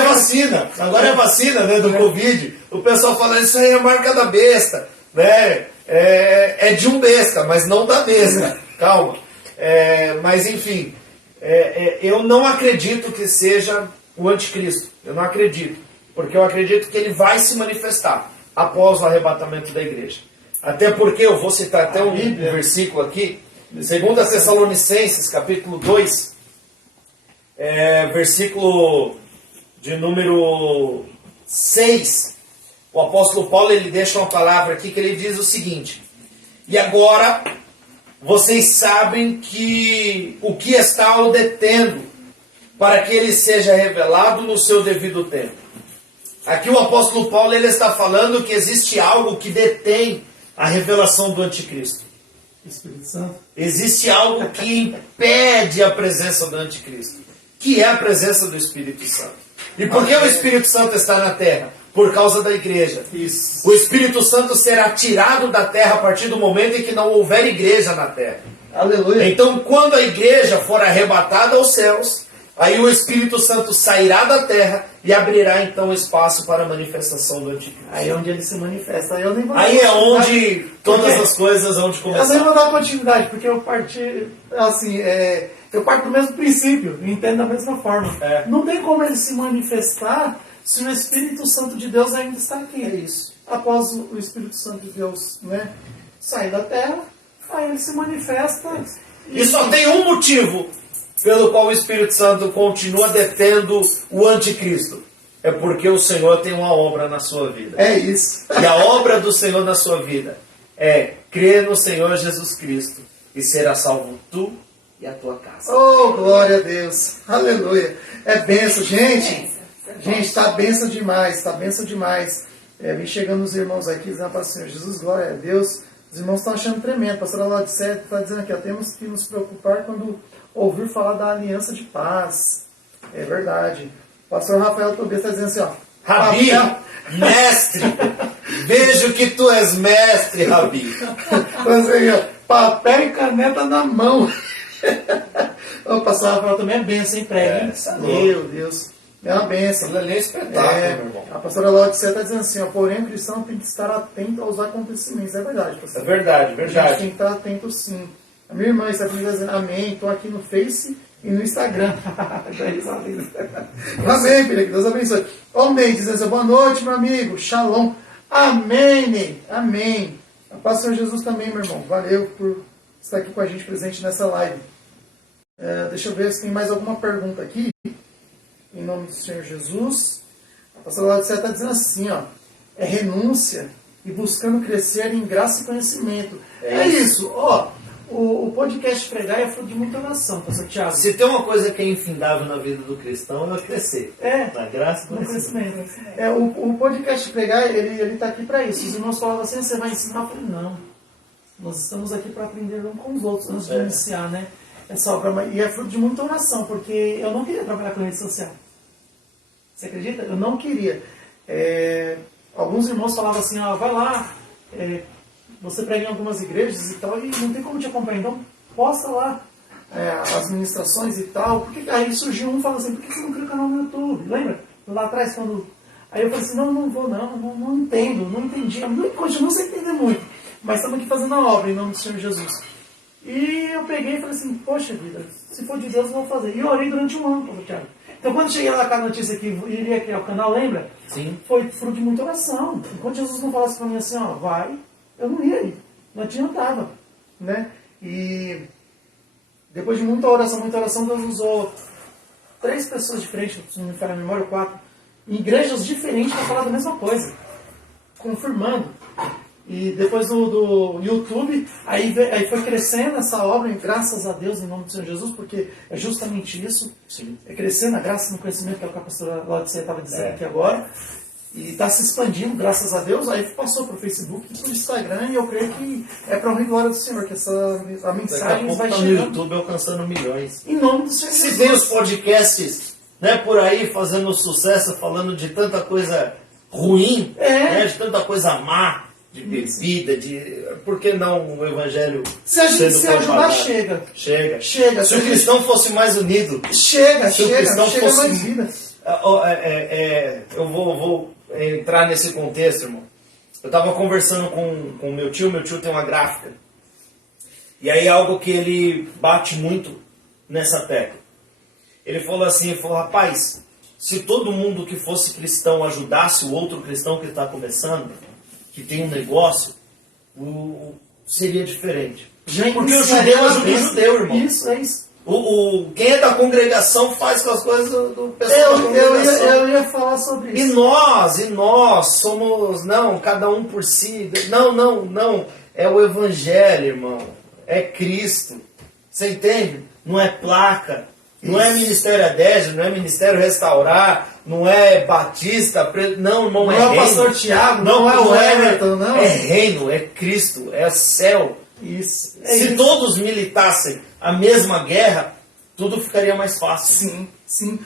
é vacina, né, do Covid. O pessoal fala, isso aí é a marca da besta, né? É de um besta, mas não da besta. Calma. Mas enfim, eu não acredito que seja o anticristo. Eu não acredito. Porque eu acredito que ele vai se manifestar após o arrebatamento da igreja. Até porque, eu vou citar até um versículo aqui, 2 Tessalonicenses, capítulo 2, versículo de número 6, o apóstolo Paulo ele deixa uma palavra aqui que ele diz o seguinte: e agora vocês sabem que o que está o detendo, para que ele seja revelado no seu devido tempo. Aqui o apóstolo Paulo ele está falando que existe algo que detém a revelação do anticristo. Espírito Santo. Existe algo que impede a presença do anticristo, que é a presença do Espírito Santo. E por que o Espírito Santo está na terra? Por causa da igreja. Isso. O Espírito Santo será tirado da terra a partir do momento em que não houver igreja na terra. Aleluia. Então, quando a igreja for arrebatada aos céus, aí o Espírito Santo sairá da terra e abrirá então espaço para a manifestação do anticristo. Aí é onde ele se manifesta. Aí é onde todas as coisas vão começar. Eu nem vou dar continuidade, porque eu parti, assim, eu parto do mesmo princípio, entendo da mesma forma. Não tem como ele se manifestar se o Espírito Santo de Deus ainda está aqui. É isso. Após o Espírito Santo de Deus, né, sair da terra, aí ele se manifesta. E só tem um motivo pelo qual o Espírito Santo continua detendo o anticristo. É porque o Senhor tem uma obra na sua vida. É isso. E a obra do Senhor na sua vida é crer no Senhor Jesus Cristo e será salvo tu e a tua casa. Oh, glória a Deus. Aleluia. É benção, gente. Gente, está benção demais. Está benção demais. Vem chegando os irmãos aqui, dizendo para o Senhor Jesus, glória a Deus. Os irmãos estão achando tremendo. A pastora Laodiceia está dizendo aqui, temos que nos preocupar quando ouvir falar da aliança de paz. É verdade. O pastor Rafael Tobias está dizendo assim, ó. Rabi, mestre, vejo que tu és mestre, Rabi. Assim, ó, papel e caneta na mão. O pastor Rafael também é benção, hein, prega? Meu Deus. É uma benção. Aquilo ali é espetáculo, meu irmão. A pastora Laodiceia está dizendo assim, ó, porém o cristão tem que estar atento aos acontecimentos. É verdade, pastor. É verdade, A gente verdade. tem que estar atento sim. A minha irmã está dizendo amém, estou aqui no Face e no Instagram. Amém, filha, que Deus abençoe. Amém, dizendo assim, boa noite, meu amigo, shalom. Amém, Ney. Amém. A paz do Senhor Jesus também, meu irmão. Valeu por estar aqui com a gente presente nessa live. Deixa eu ver se tem mais alguma pergunta aqui. Em nome do Senhor Jesus. A pastora Laodiceia está dizendo assim, ó. É renúncia e buscando crescer em graça e conhecimento. É isso, ó. O podcast Pregar é fruto de muita oração, pastor Thiago. Se tem uma coisa que é infindável na vida do cristão, é crescer. Na graça e No conhecimento. conhecimento. O podcast Pregar, ele está aqui para isso. Os irmãos falavam assim, você vai ensinar? Eu falei, não. Nós estamos aqui para aprender uns com os outros, antes de iniciar, né? E é fruto de muita oração, porque eu não queria trabalhar com rede social. Você acredita? Eu não queria. Alguns irmãos falavam assim, ó, vai lá, você prega em algumas igrejas e tal, e não tem como te acompanhar, então posta lá as ministrações e tal. Porque aí surgiu um e falou assim, por que você não cria o canal no YouTube? Lembra? Lá atrás, quando... Aí eu falei assim, não vou não entendo, não entendi, continuo sem entender muito, mas estamos aqui fazendo a obra em nome do Senhor Jesus. E eu peguei e falei assim, poxa vida, se for de Deus eu vou fazer. E eu orei durante um ano, pastor Thiago. Então quando cheguei lá com a notícia que iria criar o canal, lembra? Sim. Foi fruto de muita oração. Enquanto Jesus não falasse para mim assim, ó, vai, eu não ia ir, não adiantava, né? E depois de muita oração, Deus usou 3 pessoas diferentes, se não me falha a memória, 4, em igrejas diferentes para falar da mesma coisa, confirmando. E depois do YouTube, aí foi crescendo essa obra, graças a Deus, em nome do Senhor Jesus, porque é justamente isso. Sim. É crescendo a graça no conhecimento, que é o que a pastora Laudicea estava dizendo aqui agora. E está se expandindo, graças a Deus. Aí passou para o Facebook e para o Instagram, e eu creio que é para a honra e glória do Senhor, que a mensagem vai no chegando. YouTube alcançando milhões. Em nome do Senhor Se Jesus. tem os podcasts, né, por aí fazendo sucesso, falando de tanta coisa ruim, né, de tanta coisa má, de bebida, por que não o evangelho Se a gente sendo se ajudar, propagado? chega. Se o cristão fosse mais unido, Chega fosse- mais vida. eu vou entrar nesse contexto, irmão. Eu estava conversando com o meu tio tem uma gráfica. E aí algo que ele bate muito nessa tecla. Ele falou assim, rapaz, se todo mundo que fosse cristão ajudasse o outro cristão que está começando, que tem um negócio, seria diferente. Porque o judeu ajuda o judeu, irmão. Isso, é isso. Quem é da congregação faz com as coisas do pessoal da congregação. Eu ia falar sobre isso. E nós somos, cada um por si. Não. É o evangelho, irmão. É Cristo. Você entende? Não é placa. Não é Ministério Adésio, não é Ministério Restaurar, não é Batista, não é o reino. pastor Tiago, não é o Everton, não. É reino, é Cristo, é céu. Isso. Se todos militassem a mesma guerra, tudo ficaria mais fácil. Sim.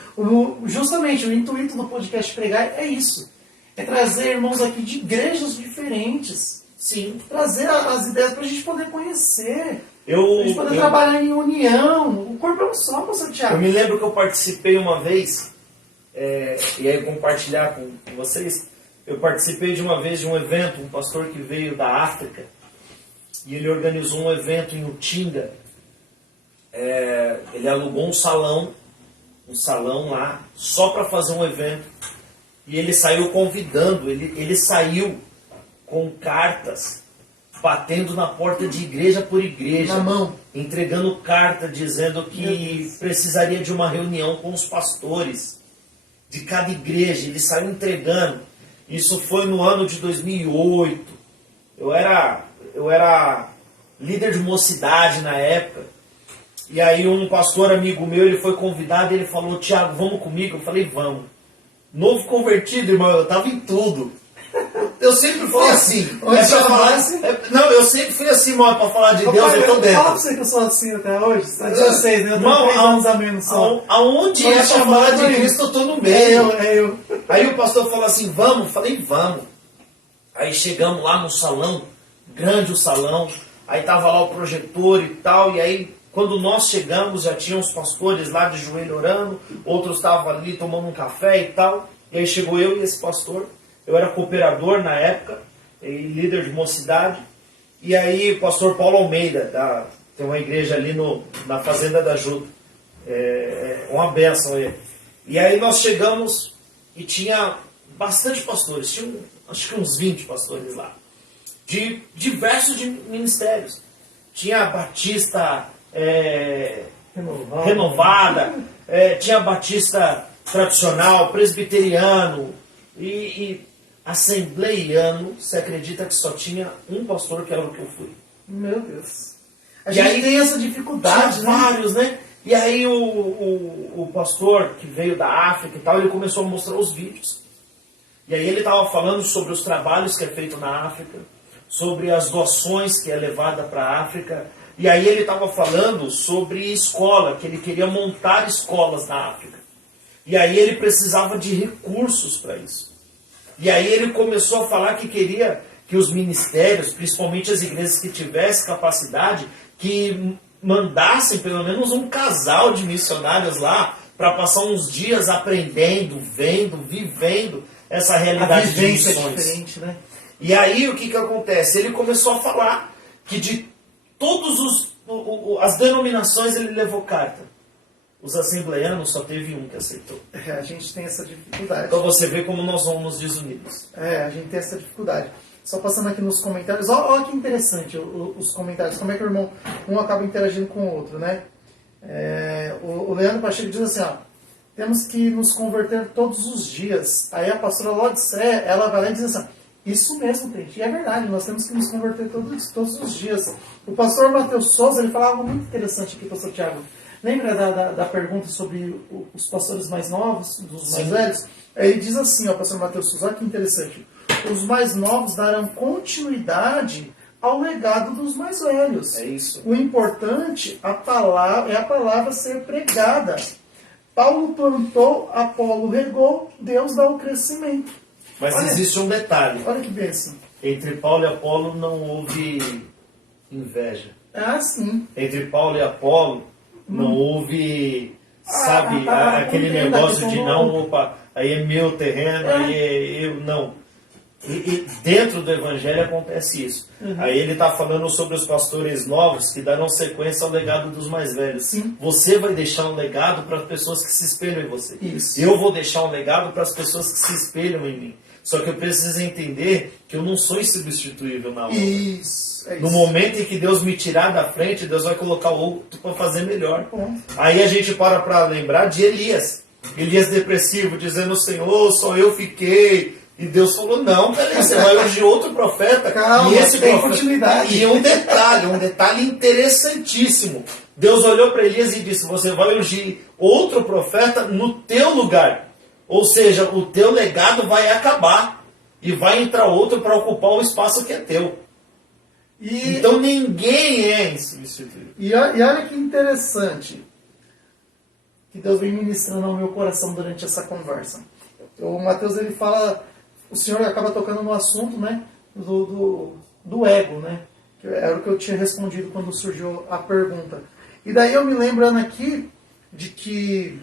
Justamente o intuito do podcast Pregar é isso. É trazer irmãos aqui de igrejas diferentes. Sim. Trazer as ideias para a gente poder conhecer. A gente poder eu trabalhar em união. O corpo é um só, pastor Tiago. Eu me lembro que eu participei uma vez, e aí compartilhar com vocês, eu participei de uma vez de um evento, um pastor que veio da África, e ele organizou um evento em Utinga. Ele alugou um salão lá, só para fazer um evento, e ele saiu convidando, ele saiu com cartas, batendo na porta de igreja por igreja, na mão, entregando carta dizendo que precisaria de uma reunião com os pastores de cada igreja. Ele saiu entregando. Isso foi no ano de 2008. Eu era líder de mocidade na época. E aí um pastor amigo meu, ele foi convidado e ele falou: Tiago, vamos comigo? Eu falei: vamos. Novo convertido, irmão, eu estava em tudo. Eu sempre fui assim. Eu sempre fui assim, mano, para falar de Deus, eu tô dentro. Fala pra você que eu sou assim até hoje. Tá 16, né? Eu tenho 3 anos a menos só. Aonde é pra falar de Cristo, eu tô no meio. É eu. Aí o pastor falou assim: vamos? Eu falei: vamos. Aí chegamos lá no salão, grande o salão. Aí tava lá o projetor e tal. E aí, quando nós chegamos, já tinha uns pastores lá de joelho orando. Outros estavam ali tomando um café e tal. E aí chegou eu e esse pastor. Eu era cooperador na época, e líder de mocidade. E aí o pastor Paulo Almeida, tem uma igreja ali na Fazenda da Juta. Uma bênção ele. E aí nós chegamos e tinha bastante pastores, tinha acho que uns 20 pastores lá, de diversos ministérios. Tinha Batista renovada, tinha Batista tradicional, presbiteriano e assembleiano. Você acredita que só tinha um pastor, que era o que eu fui? Meu Deus. A gente aí tem essa dificuldade, tinha vários, né? E aí o pastor que veio da África e tal, ele começou a mostrar os vídeos. E aí ele estava falando sobre os trabalhos que é feito na África, sobre as doações que é levada para a África. E aí ele estava falando sobre escola, que ele queria montar escolas na África. E aí ele precisava de recursos para isso. E aí ele começou a falar que queria que que os ministérios, principalmente as igrejas que tivessem capacidade, que mandassem pelo menos um casal de missionários lá para passar uns dias aprendendo, vendo, vivendo essa realidade de vivência é missões. diferente, né? E aí o que acontece? Ele começou a falar que de todos as denominações ele levou carta. Os assembleanos só teve um que aceitou. A gente tem essa dificuldade. Então você vê como nós somos desunidos. A gente tem essa dificuldade. Só passando aqui nos comentários, olha que interessante os comentários, como é que o irmão um acaba interagindo com o outro, né? O Leandro Pacheco diz assim, ó, temos que nos converter todos os dias. Aí a pastora Lodicé, ela vai lá e diz assim, isso mesmo, gente, e é verdade, nós temos que nos converter todos os dias. O pastor Matheus Souza, ele fala algo muito interessante aqui, pastor Tiago. Lembra da pergunta sobre os pastores mais novos, dos mais velhos? Ele diz assim, ó, pastor Matheus Souza, olha que interessante. Os mais novos darão continuidade ao legado dos mais velhos. É isso. O importante é a palavra ser pregada. Paulo plantou, Apolo regou, Deus dá o crescimento. Mas Olha, existe um detalhe. Olha que bênção. Entre Paulo e Apolo não houve inveja. Sim. Entre Paulo e Apolo não houve, sabe, aquele negócio de não, opa, aí é meu terreno, aí é eu, não. E dentro do Evangelho acontece isso. Aí ele está falando sobre os pastores novos que darão sequência ao legado dos mais velhos. Sim. Você vai deixar um legado para as pessoas que se espelham em você. Isso. Eu vou deixar um legado para as pessoas que se espelham em mim. Só que eu preciso entender que eu não sou insubstituível na obra. Isso. No momento em que Deus me tirar da frente, Deus vai colocar o outro para fazer melhor. Aí a gente para lembrar de Elias. Elias depressivo, dizendo, Senhor, só eu fiquei. E Deus falou, não, peraí, você vai ungir outro profeta. Calma, e esse tem profeta... continuidade. E um detalhe interessantíssimo. Deus olhou para Elias e disse, você vai ungir outro profeta no teu lugar. Ou seja, o teu legado vai acabar. E vai entrar outro para ocupar o espaço que é teu. Então ninguém é insubstituível. E olha que interessante que Deus vem ministrando ao meu coração durante essa conversa. O Mateus, ele fala, o Senhor acaba tocando no assunto, né, do ego, né, que era o que eu tinha respondido quando surgiu a pergunta. E daí eu me lembrando aqui de que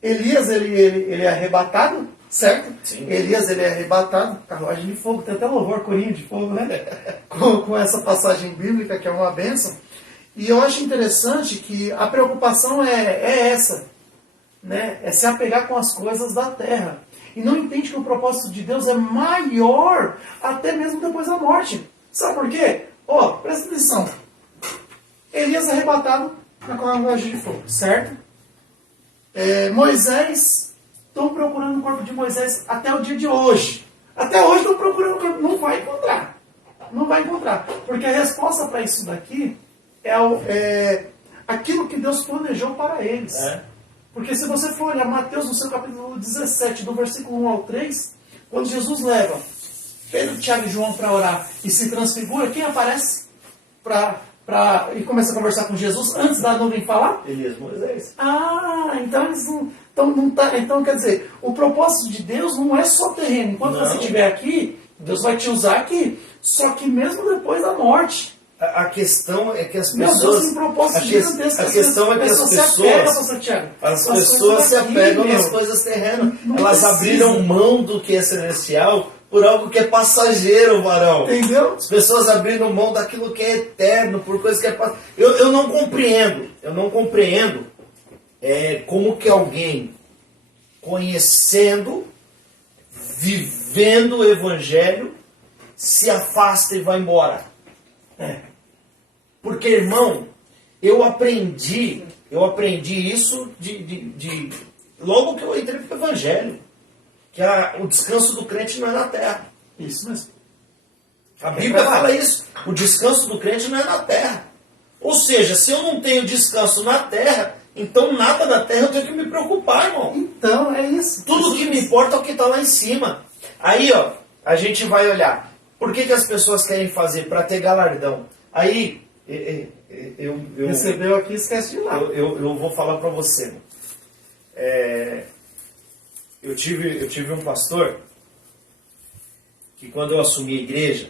Elias, ele é arrebatado, certo? Sim. Elias, ele é arrebatado, carruagem de fogo, tem até louvor, corinho de fogo, né? com essa passagem bíblica, que é uma bênção. E eu acho interessante que a preocupação é essa, né? É se apegar com as coisas da terra. E não entende que o propósito de Deus é maior até mesmo depois da morte. Sabe por quê? Presta atenção. Elias arrebatado na carruagem de fogo, certo? Moisés, estão procurando o corpo de Moisés até o dia de hoje. Até hoje estão procurando o corpo. Não vai encontrar. Não vai encontrar. Porque a resposta para isso daqui é aquilo que Deus planejou para eles. Porque se você for olhar Mateus no seu capítulo 17, do versículo 1 ao 3, quando Jesus leva Pedro, Tiago e João para orar e se transfigura, quem aparece e começa a conversar com Jesus antes da nuvem falar? Elias, Moisés. Então eles então quer dizer, o propósito de Deus não é só terreno. Enquanto você estiver aqui, Deus vai te usar aqui. Só que mesmo depois da morte. A questão é que as Deus pessoas... tem um propósito gigantesco. A questão é que as pessoas se apegam nas coisas terrenas. Elas abriram mão do que é celestial por algo que é passageiro, varão. Entendeu? As pessoas abriram mão daquilo que é eterno, por coisas que é passageiro. Eu não compreendo como que alguém conhecendo, vivendo o evangelho, se afasta e vai embora. Porque, irmão, eu aprendi isso logo que eu entrei para o evangelho. Que o descanso do crente não é na terra. Isso mesmo. A Bíblia fala isso. O descanso do crente não é na terra. Ou seja, se eu não tenho descanso na terra, então nada da terra eu tenho que me preocupar, irmão. Então, é isso. Tudo que me importa é o que está lá em cima. Aí, a gente vai olhar. Por que as pessoas querem fazer? Para ter galardão. Aí, recebeu aqui, esquece de ir lá. Eu vou falar para você. Eu tive um pastor que quando eu assumi a igreja,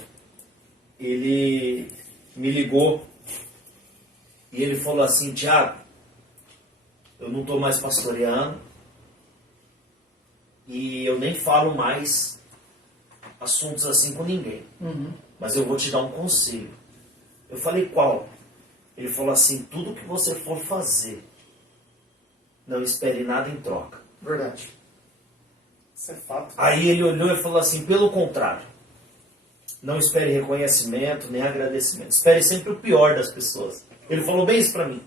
ele me ligou e ele falou assim: Thiago, eu não estou mais pastoreando e eu nem falo mais assuntos assim com ninguém. Mas eu vou te dar um conselho. Eu falei: qual? Ele falou assim: tudo que você for fazer, não espere nada em troca. Verdade. Isso é fato. Aí ele olhou e falou assim: pelo contrário, não espere reconhecimento nem agradecimento. Espere sempre o pior das pessoas. Ele falou bem isso pra mim.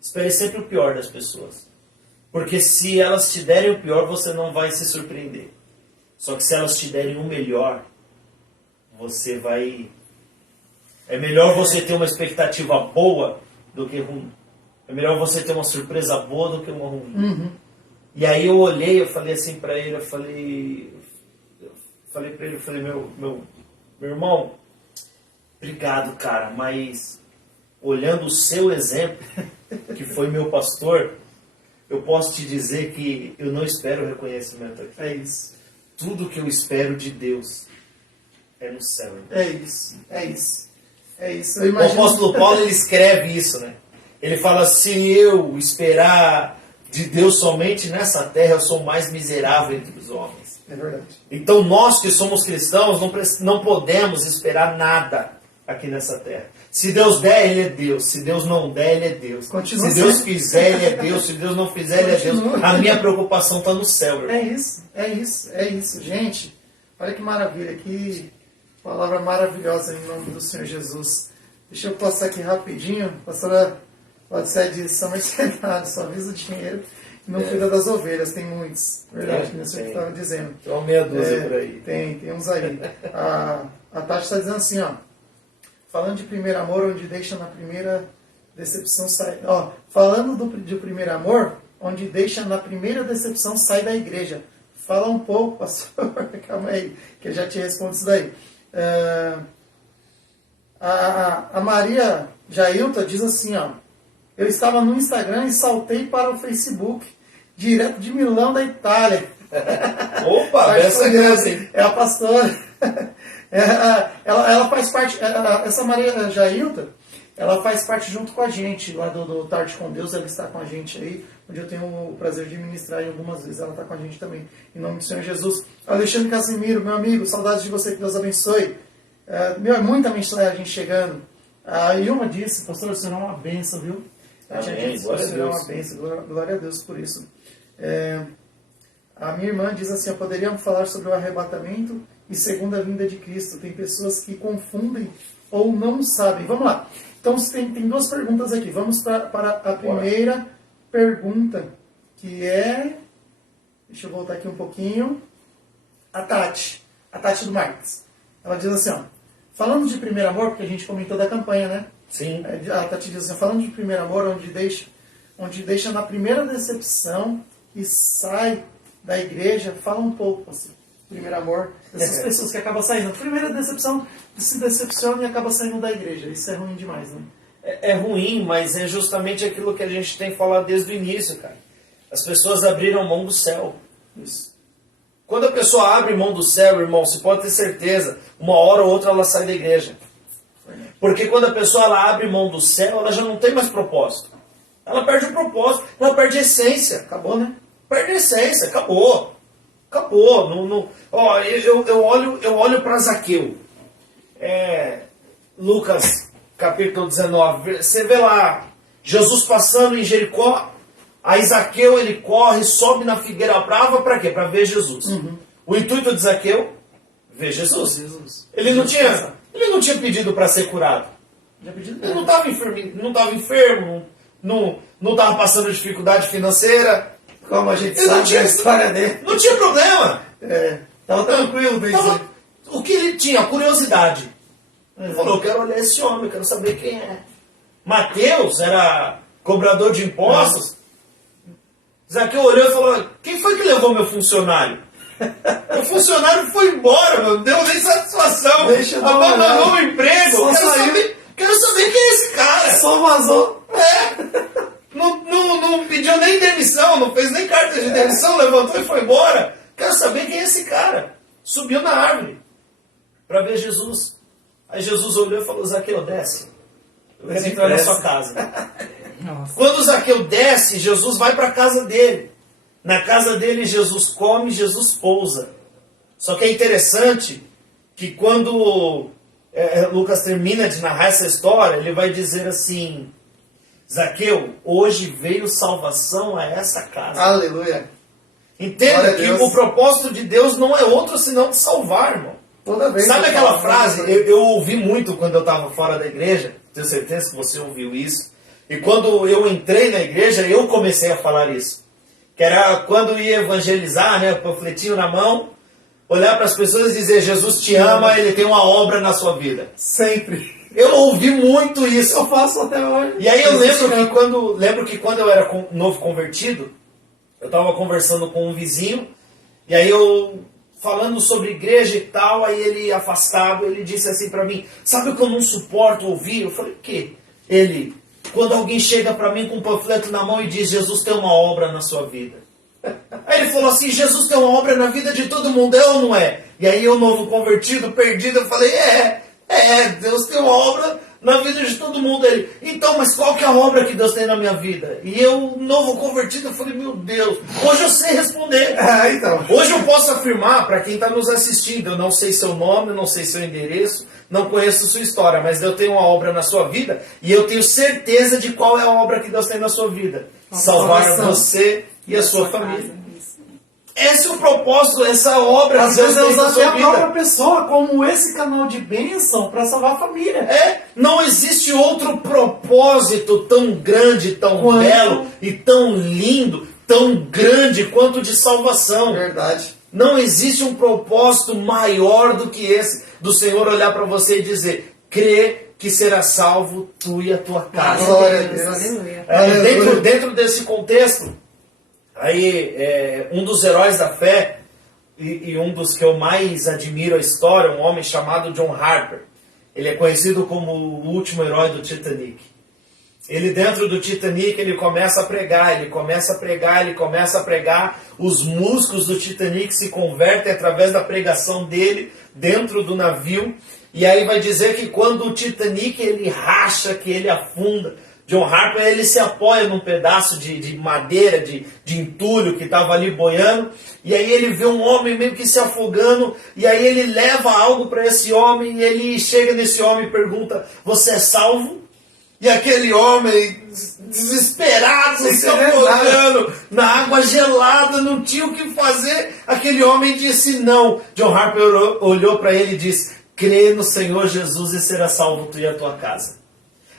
Espere sempre o pior das pessoas. Porque se elas te derem o pior, você não vai se surpreender. Só que se elas te derem o melhor, você vai... É melhor você ter uma expectativa boa do que ruim. É melhor você ter uma surpresa boa do que uma ruim. E aí eu olhei, eu falei assim pra ele, eu falei pra ele, eu falei: meu irmão, obrigado, cara, mas olhando o seu exemplo, que foi meu pastor, eu posso te dizer que eu não espero reconhecimento aqui. É isso. Tudo que eu espero de Deus é no céu. É isso. É isso. É isso. Eu O imagino... apóstolo Paulo, ele escreve isso, né? Ele fala: se eu esperar de Deus somente nessa terra, eu sou o mais miserável entre os homens. É verdade. Então nós que somos cristãos não podemos esperar nada aqui nessa terra. Se Deus der, Ele é Deus. Se Deus não der, Ele é Deus. Continua Se Deus sendo. fizer, Ele é Deus. Se Deus não fizer, Ele é Deus. Continua. A minha preocupação está no céu, irmão. É isso, é isso, é isso. Gente, olha que maravilha, que palavra maravilhosa em nome do Senhor Jesus. Deixa eu passar aqui rapidinho. A pastora Laudicéia de São Mercenário, só avisa o dinheiro e não cuida das ovelhas. Tem muitos, verdade, que você estava dizendo. Tem uma meia dúzia por aí. Tem uns aí. A Tati está dizendo assim, ó. Falando de primeiro amor, onde deixa na primeira decepção sai. Ó, falando de primeiro amor, onde deixa na primeira decepção sai da igreja. Fala um pouco, pastor. Calma aí, que eu já te respondo isso daí. A Maria Jailton diz assim, ó. Eu estava no Instagram e saltei para o Facebook, direto de Milão, da Itália. Opa, essa criança, hein? É a pastora. Ela faz parte, essa Maria Jailton, ela faz parte junto com a gente, lá do Tarde com Deus. Ela está com a gente aí, onde eu tenho o prazer de ministrar e algumas vezes ela está com a gente também, em nome do Senhor Jesus. Alexandre Casimiro, meu amigo, saudades de você, que Deus abençoe. Muita mensagem chegando. A Ilma disse: pastor, o senhor é uma bênção, viu? Amém, glória a É Deus. uma bênção, glória a Deus por isso. A minha irmã diz assim: poderíamos falar sobre o arrebatamento e segunda vinda de Cristo. Tem pessoas que confundem ou não sabem. Vamos lá. Então tem duas perguntas aqui. Vamos para a primeira pergunta, que é... Deixa eu voltar aqui um pouquinho. A Tati do Marques. Ela diz assim, ó. Falando de primeiro amor, porque a gente comentou da campanha, né? Sim. A Tati diz assim: falando de primeiro amor, onde deixa na primeira decepção e sai da igreja. Fala um pouco assim, primeiro amor, dessas pessoas que acabam saindo. Primeira decepção, se decepciona e acaba saindo da igreja. Isso é ruim demais, né? É ruim, mas é justamente aquilo que a gente tem falado desde o início, cara. As pessoas abriram mão do céu. Isso. Quando a pessoa abre mão do céu, irmão, você pode ter certeza, uma hora ou outra ela sai da igreja. Porque quando a pessoa ela abre mão do céu, ela já não tem mais propósito. Ela perde o propósito, ela perde a essência. Acabou, né? Perde a essência, acabou. Acabou. Ó, eu olho para Zaqueu. Lucas capítulo 19. Você vê lá, Jesus passando em Jericó. Aí Zaqueu, ele corre, sobe na figueira brava, para quê? Para ver Jesus. O intuito de Zaqueu, ver Jesus. Ele não tinha pedido para ser curado. Ele não estava enfermo, não estava passando dificuldade financeira. Como a gente Ele não sabe tinha- a história dele. Não tinha problema. Tava tranquilo desde O que ele tinha? Curiosidade. Ele falou: eu quero olhar esse homem, eu quero saber quem é. Mateus era cobrador de impostos. Zaqueu olhou e falou: quem foi que levou meu funcionário? O funcionário foi embora, não deu nem satisfação. Deixa eu dar uma abandonou olhada. o emprego. Só Quero saber quem é esse cara. Só vazou. Não pediu nem demissão, não fez nem carta de demissão, levantou e foi embora. Quero saber quem é esse cara. Subiu na árvore. para ver Jesus. Aí Jesus olhou e falou, Zaqueu, desce. Eu quero entrar na sua casa. Nossa. Quando Zaqueu desce, Jesus vai para a casa dele. Na casa dele, Jesus come, Jesus pousa. Só que é interessante que quando Lucas termina de narrar essa história, ele vai dizer assim, Zaqueu, hoje veio salvação a essa casa. Aleluia. Entenda Glória a que Deus. o propósito de Deus não é outro senão de salvar, irmão. Toda vez Sabe que eu aquela falo, frase? Eu ouvi muito quando eu estava fora da igreja. Tenho certeza que você ouviu isso. E quando eu entrei na igreja, eu comecei a falar isso. Que era quando ia evangelizar, né, panfletinho na mão, olhar para as pessoas e dizer, Jesus te ama, Ele tem uma obra na sua vida. Sempre. Eu ouvi muito isso. Eu faço até hoje. E aí eu Jesus te lembro que quando eu era novo convertido, eu estava conversando com um vizinho, e aí eu falando sobre igreja e tal, aí ele afastado, ele disse assim para mim, sabe o que eu não suporto ouvir? Eu falei, o quê? Ele, quando alguém chega para mim com um panfleto na mão e diz, Jesus tem uma obra na sua vida. Aí ele falou assim, Jesus tem uma obra na vida de todo mundo, é ou não é? E aí eu, novo convertido, perdido, eu falei, Deus tem uma obra na vida de todo mundo. Ele, então, mas qual que é a obra que Deus tem na minha vida? E eu, novo convertido, eu falei, meu Deus, hoje eu sei responder. Então. Hoje eu posso afirmar, para quem está nos assistindo, eu não sei seu nome, não sei seu endereço, não conheço sua história, mas eu tenho uma obra na sua vida e eu tenho certeza de qual é a obra que Deus tem na sua vida. Salvar salvação. Você e a sua família. Casa. Isso. Esse é o propósito, essa obra Às que Deus vezes eu tem uso na até sua a própria vida. pessoa como esse canal de bênção para salvar a família. Não existe outro propósito tão grande, tão Quanto? belo e tão lindo, tão grande quanto o de salvação. Verdade. Não existe um propósito maior do que esse, do Senhor olhar para você e dizer, crê que será salvo tu e a tua casa. Glória a Deus. Aleluia. Dentro desse contexto, aí um dos heróis da fé e um dos que eu mais admiro a história, um homem chamado John Harper. Ele é conhecido como o último herói do Titanic. Ele dentro do Titanic, ele começa a pregar, os músicos do Titanic se convertem através da pregação dele dentro do navio, e aí vai dizer que quando o Titanic ele racha, que ele afunda, John Harper ele se apoia num pedaço de madeira, de entulho que estava ali boiando, e aí ele vê um homem meio que se afogando, e aí ele leva algo para esse homem, e ele chega nesse homem e pergunta, você é salvo? E aquele homem, desesperado, se afogando na água gelada, não tinha o que fazer. Aquele homem disse não. John Harper olhou para ele e disse, crê no Senhor Jesus e será salvo tu e a tua casa.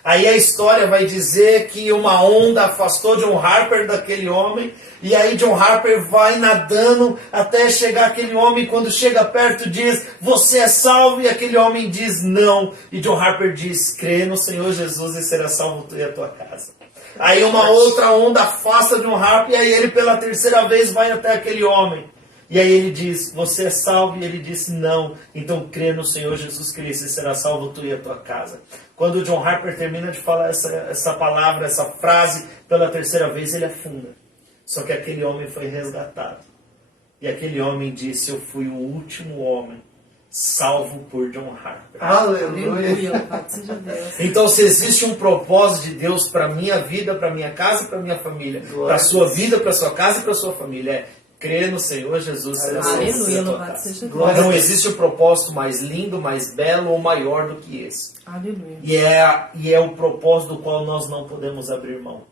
Aí a história vai dizer que uma onda afastou John Harper daquele homem, e aí John Harper vai nadando até chegar aquele homem, e quando chega perto diz, você é salvo, e aquele homem diz não, e John Harper diz, crê no Senhor Jesus e será salvo tu e a tua casa. Aí uma outra onda afasta John Harper, e aí ele pela terceira vez vai até aquele homem. E aí ele diz, você é salvo? E ele disse, não. Então crê no Senhor Jesus Cristo e será salvo tu e a tua casa. Quando o John Harper termina de falar essa palavra, essa frase, pela terceira vez, ele afunda. Só que aquele homem foi resgatado. E aquele homem disse, eu fui o último homem salvo por John Harper. Aleluia. Aleluia. Louvado seja Deus. Então, se existe um propósito de Deus para a minha vida, para a minha casa e para a minha família, para a sua vida, para a sua casa e para a sua família, crê no Senhor Jesus. Aleluia. Louvado seja Deus. Não existe um propósito mais lindo, mais belo ou maior do que esse. Aleluia. E é o propósito do qual nós não podemos abrir mão.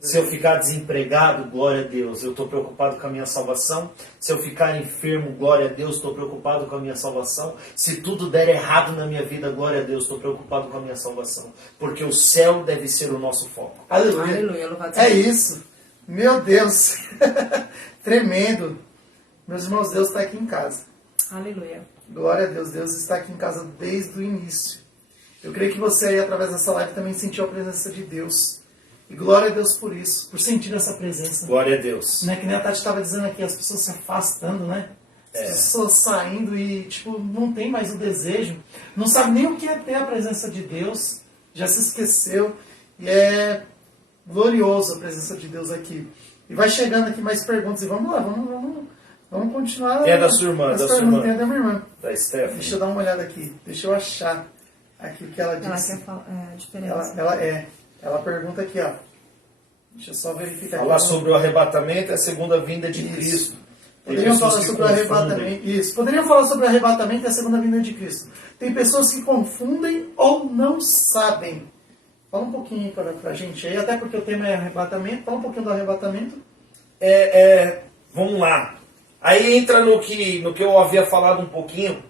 Se eu ficar desempregado, glória a Deus, eu estou preocupado com a minha salvação. Se eu ficar enfermo, glória a Deus, estou preocupado com a minha salvação. Se tudo der errado na minha vida, glória a Deus, estou preocupado com a minha salvação. Porque o céu deve ser o nosso foco. Aleluia. Aleluia. Louvado seja É Deus. isso. Meu Deus. Tremendo. Meus irmãos, Deus está aqui em casa. Aleluia. Glória a Deus. Deus está aqui em casa desde o início. Eu creio que você aí, através dessa live, também sentiu a presença de Deus. E glória a Deus por isso, por sentir essa presença. Glória a Deus. Né? Que nem a Tati estava dizendo aqui, as pessoas se afastando, né? As pessoas saindo e, tipo, não tem mais o desejo. Não sabe nem o que é ter a presença de Deus. Já se esqueceu. E é glorioso a presença de Deus aqui. E vai chegando aqui mais perguntas. E vamos lá, vamos Vamos continuar. É da sua irmã, Essa da sua pergunta irmã. é da minha irmã. Da Stephanie. Deixa eu dar uma olhada aqui. Deixa eu achar aqui o que ela Ela disse. quer falar a diferença. Ela pergunta aqui, ó. Deixa eu só verificar Falar aqui. sobre o arrebatamento é a segunda vinda de Cristo. Tem Poderiam pessoas falar que sobre o confundem. arrebatamento. Isso. Poderiam falar sobre o arrebatamento e a segunda vinda de Cristo. Tem pessoas que confundem ou não sabem. Fala um pouquinho para a gente aí, até porque o tema é arrebatamento. Fala um pouquinho do arrebatamento. Vamos lá. Aí entra no que eu havia falado um pouquinho,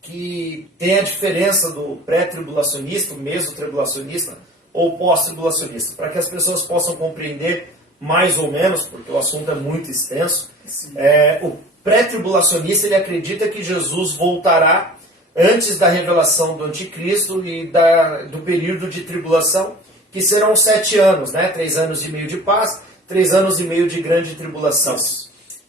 que tem a diferença do pré-tribulacionista, o meso-tribulacionista ou pós-tribulacionista, para que as pessoas possam compreender mais ou menos, porque o assunto é muito extenso. O pré-tribulacionista, ele acredita que Jesus voltará antes da revelação do anticristo e do período de tribulação, que serão 7 anos, né? 3 anos e meio de paz, 3 anos e meio de grande tribulação.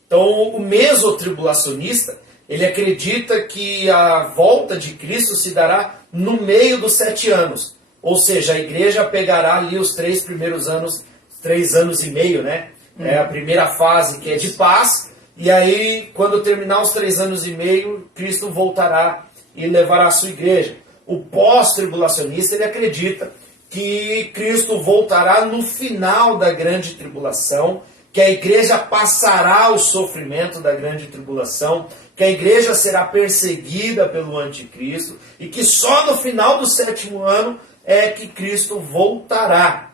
Então, o mesotribulacionista, ele acredita que a volta de Cristo se dará no meio dos 7 anos. Ou seja, a igreja pegará ali os 3 primeiros anos, 3 anos e meio, né? É a primeira fase, que é de paz. E aí, quando terminar os 3 anos e meio, Cristo voltará e levará a sua igreja. O pós-tribulacionista, ele acredita que Cristo voltará no final da grande tribulação, que a igreja passará o sofrimento da grande tribulação, que a igreja será perseguida pelo anticristo e que só no final do 7º ano é que Cristo voltará,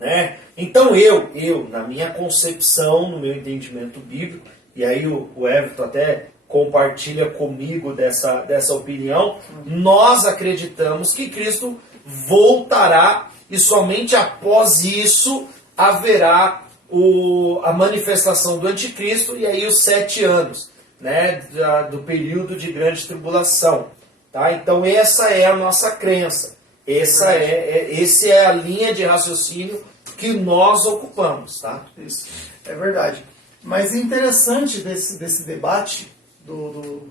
né? Então eu, na minha concepção, no meu entendimento bíblico, e aí o Everton até compartilha comigo dessa opinião, nós acreditamos que Cristo voltará e somente após isso haverá a manifestação do anticristo e aí os 7 anos, né, do período de grande tribulação. Tá? Então essa é a nossa crença. Essa é a linha de raciocínio que nós ocupamos. Tá? Isso, é verdade. Mas interessante desse debate do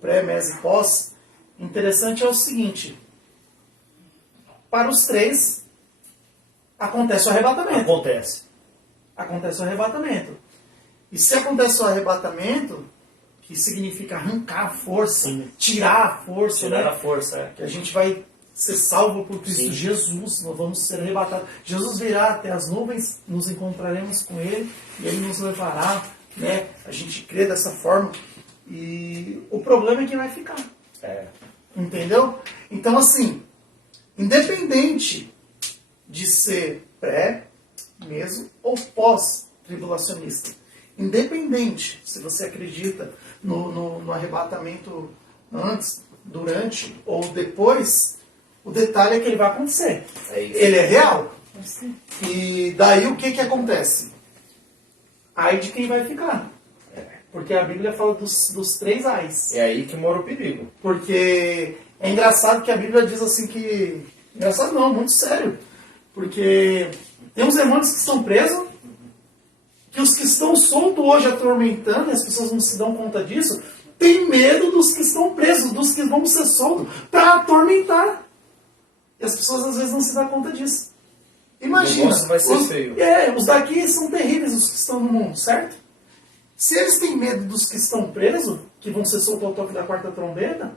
pré, mes e pós, interessante é o seguinte: para os 3 acontece o arrebatamento. Acontece o arrebatamento. E se acontece o arrebatamento, que significa arrancar a força, tirar a força, Tirar né? a força, Que a gente vai ser salvo por Cristo Sim. Jesus, nós vamos ser arrebatados. Jesus virá até as nuvens, nos encontraremos com Ele e Ele nos levará, né? A gente crê dessa forma. E o problema é quem vai ficar. Entendeu? Então, assim, independente de ser pré, meso ou pós-tribulacionista, independente se você acredita no arrebatamento antes, durante ou depois, o detalhe é que ele vai acontecer. Ele é real. E daí o que acontece? Ai de quem vai ficar. Porque a Bíblia fala dos 3 ais. É aí que mora o perigo. Porque é engraçado que a Bíblia diz assim que... Engraçado não, muito sério. Porque tem uns demônios que estão presos, que os que estão soltos hoje atormentando, e as pessoas não se dão conta disso, tem medo dos que estão presos, dos que vão ser soltos, para atormentar. E as pessoas às vezes não se dão conta disso. Imagina. O negócio vai ser feio. Os daqui são terríveis, os que estão no mundo, certo? Se eles têm medo dos que estão presos, que vão ser soltos ao toque da 4ª trombeta,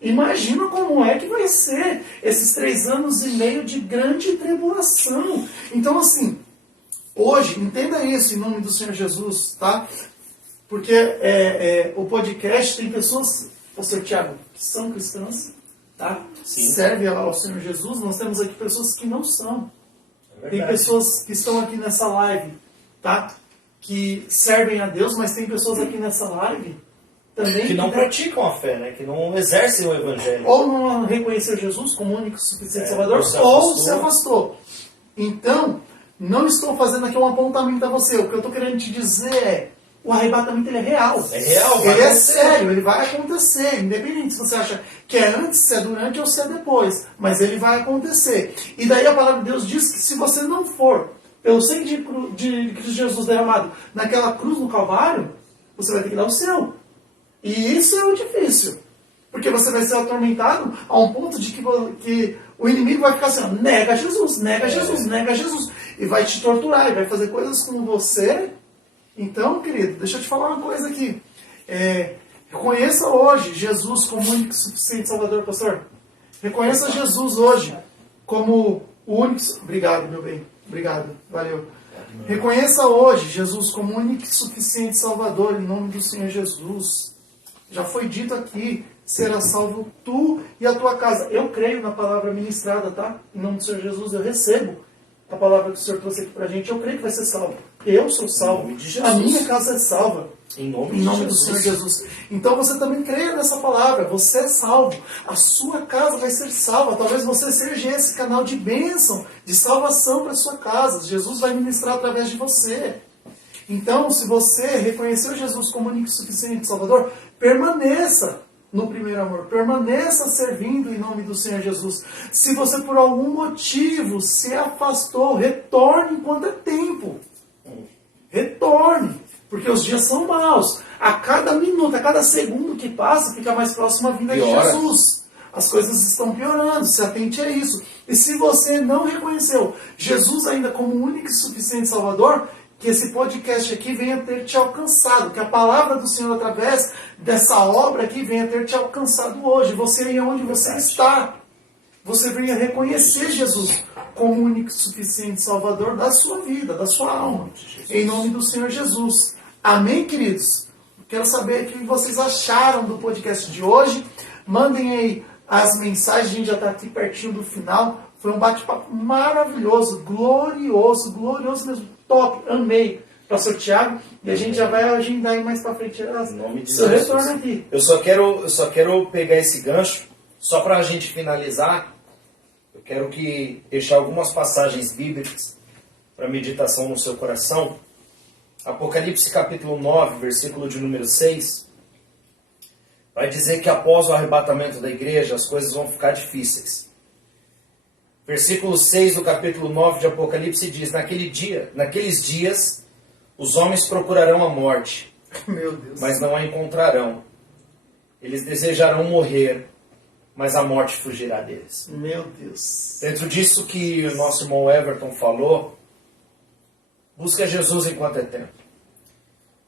imagina como é que vai ser esses 3 anos e meio de grande tribulação. Então, assim, hoje, entenda isso em nome do Senhor Jesus, tá? Porque o podcast tem pessoas, pastor Tiago, que são cristãs, tá? Servem ao Senhor Jesus. Nós temos aqui pessoas que não são. Tem pessoas que estão aqui nessa live, tá? Que servem a Deus, mas tem pessoas aqui nessa live também Que não praticam a fé, né? Que não exercem o evangelho. ou não reconheceu Jesus como único e suficiente Salvador, ou se afastou. Então, não estou fazendo aqui um apontamento a você. O que eu estou querendo te dizer é: o arrebatamento ele é real. É real, vai ele é acontecer. sério, ele vai acontecer. Independente se você acha que é antes, se é durante ou se é depois. Mas ele vai acontecer. E daí a palavra de Deus diz que se você não for pelo sangue de Cristo Jesus derramado naquela cruz no Calvário, você vai ter que dar o seu. E isso é o difícil. Porque você vai ser atormentado a um ponto de que o inimigo vai ficar assim: ó, nega Jesus, nega Jesus, nega Jesus. E vai te torturar, e vai fazer coisas com você Então, querido, deixa eu te falar uma coisa aqui. Reconheça hoje Jesus como o único e suficiente Salvador, pastor. Reconheça Jesus hoje como o único... Obrigado, meu bem. Obrigado. Valeu. Reconheça hoje Jesus como o único e suficiente Salvador, em nome do Senhor Jesus. Já foi dito aqui, será salvo tu e a tua casa. Eu creio na palavra ministrada, tá? Em nome do Senhor Jesus, eu recebo a palavra que o Senhor trouxe aqui pra gente. Eu creio que vai ser salvo. Eu sou salvo. A minha casa é salva. Em nome do Senhor Jesus. Então você também creia nessa palavra. Você é salvo. A sua casa vai ser salva. Talvez você seja esse canal de bênção, de salvação para a sua casa. Jesus vai ministrar através de você. Então, se você reconheceu Jesus como único e suficiente Salvador, permaneça no primeiro amor. Permaneça servindo em nome do Senhor Jesus. Se você por algum motivo se afastou, retorne enquanto é tempo. Retorne. Porque os dias são maus. A cada minuto, a cada segundo que passa, fica mais próximo a vinda de Jesus. As coisas estão piorando. Se atente a isso. E se você não reconheceu Jesus ainda como o único e suficiente Salvador, que esse podcast aqui venha ter te alcançado. Que a palavra do Senhor, através dessa obra aqui, venha ter te alcançado hoje. Você aí onde você está. Você venha reconhecer Jesus como o único e suficiente Salvador da sua vida, da sua alma. Em nome do Senhor Jesus. Amém, queridos? Quero saber o que vocês acharam do podcast de hoje. Mandem aí as mensagens, a gente já está aqui pertinho do final. Foi um bate-papo maravilhoso, glorioso mesmo, top, amei. Pastor Tiago, e a gente já vai agendar aí mais para frente. Em nome de seu Jesus. retorno aqui. Eu só quero pegar esse gancho, só para a gente finalizar. Eu quero deixar algumas passagens bíblicas para meditação no seu coração. Apocalipse capítulo 9, versículo de número 6, vai dizer que após o arrebatamento da igreja, as coisas vão ficar difíceis. Versículo 6 do capítulo 9 de Apocalipse diz: naqueles dias, os homens procurarão a morte, Meu Deus. mas não a encontrarão. Eles desejarão morrer, mas a morte fugirá deles. Meu Deus. Dentro disso que o nosso irmão Everton falou, busca Jesus enquanto é tempo.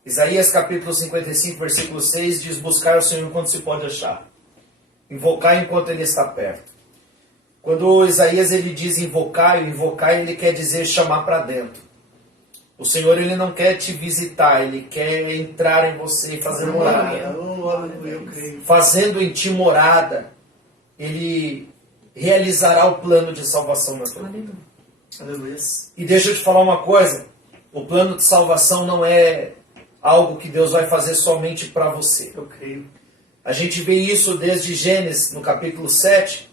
Isaías capítulo 55, versículo 6 diz: buscar o Senhor enquanto se pode achar. Invocar enquanto Ele está perto. Quando Isaías ele diz invocar ele quer dizer chamar para dentro. O Senhor ele não quer te visitar, Ele quer entrar em você e fazer morada. Eu creio. Fazendo em ti morada, Ele realizará o plano de salvação na tua vida. Aleluia. E deixa eu te falar uma coisa. O plano de salvação não é algo que Deus vai fazer somente para você. Eu creio. A gente vê isso desde Gênesis, no capítulo 7,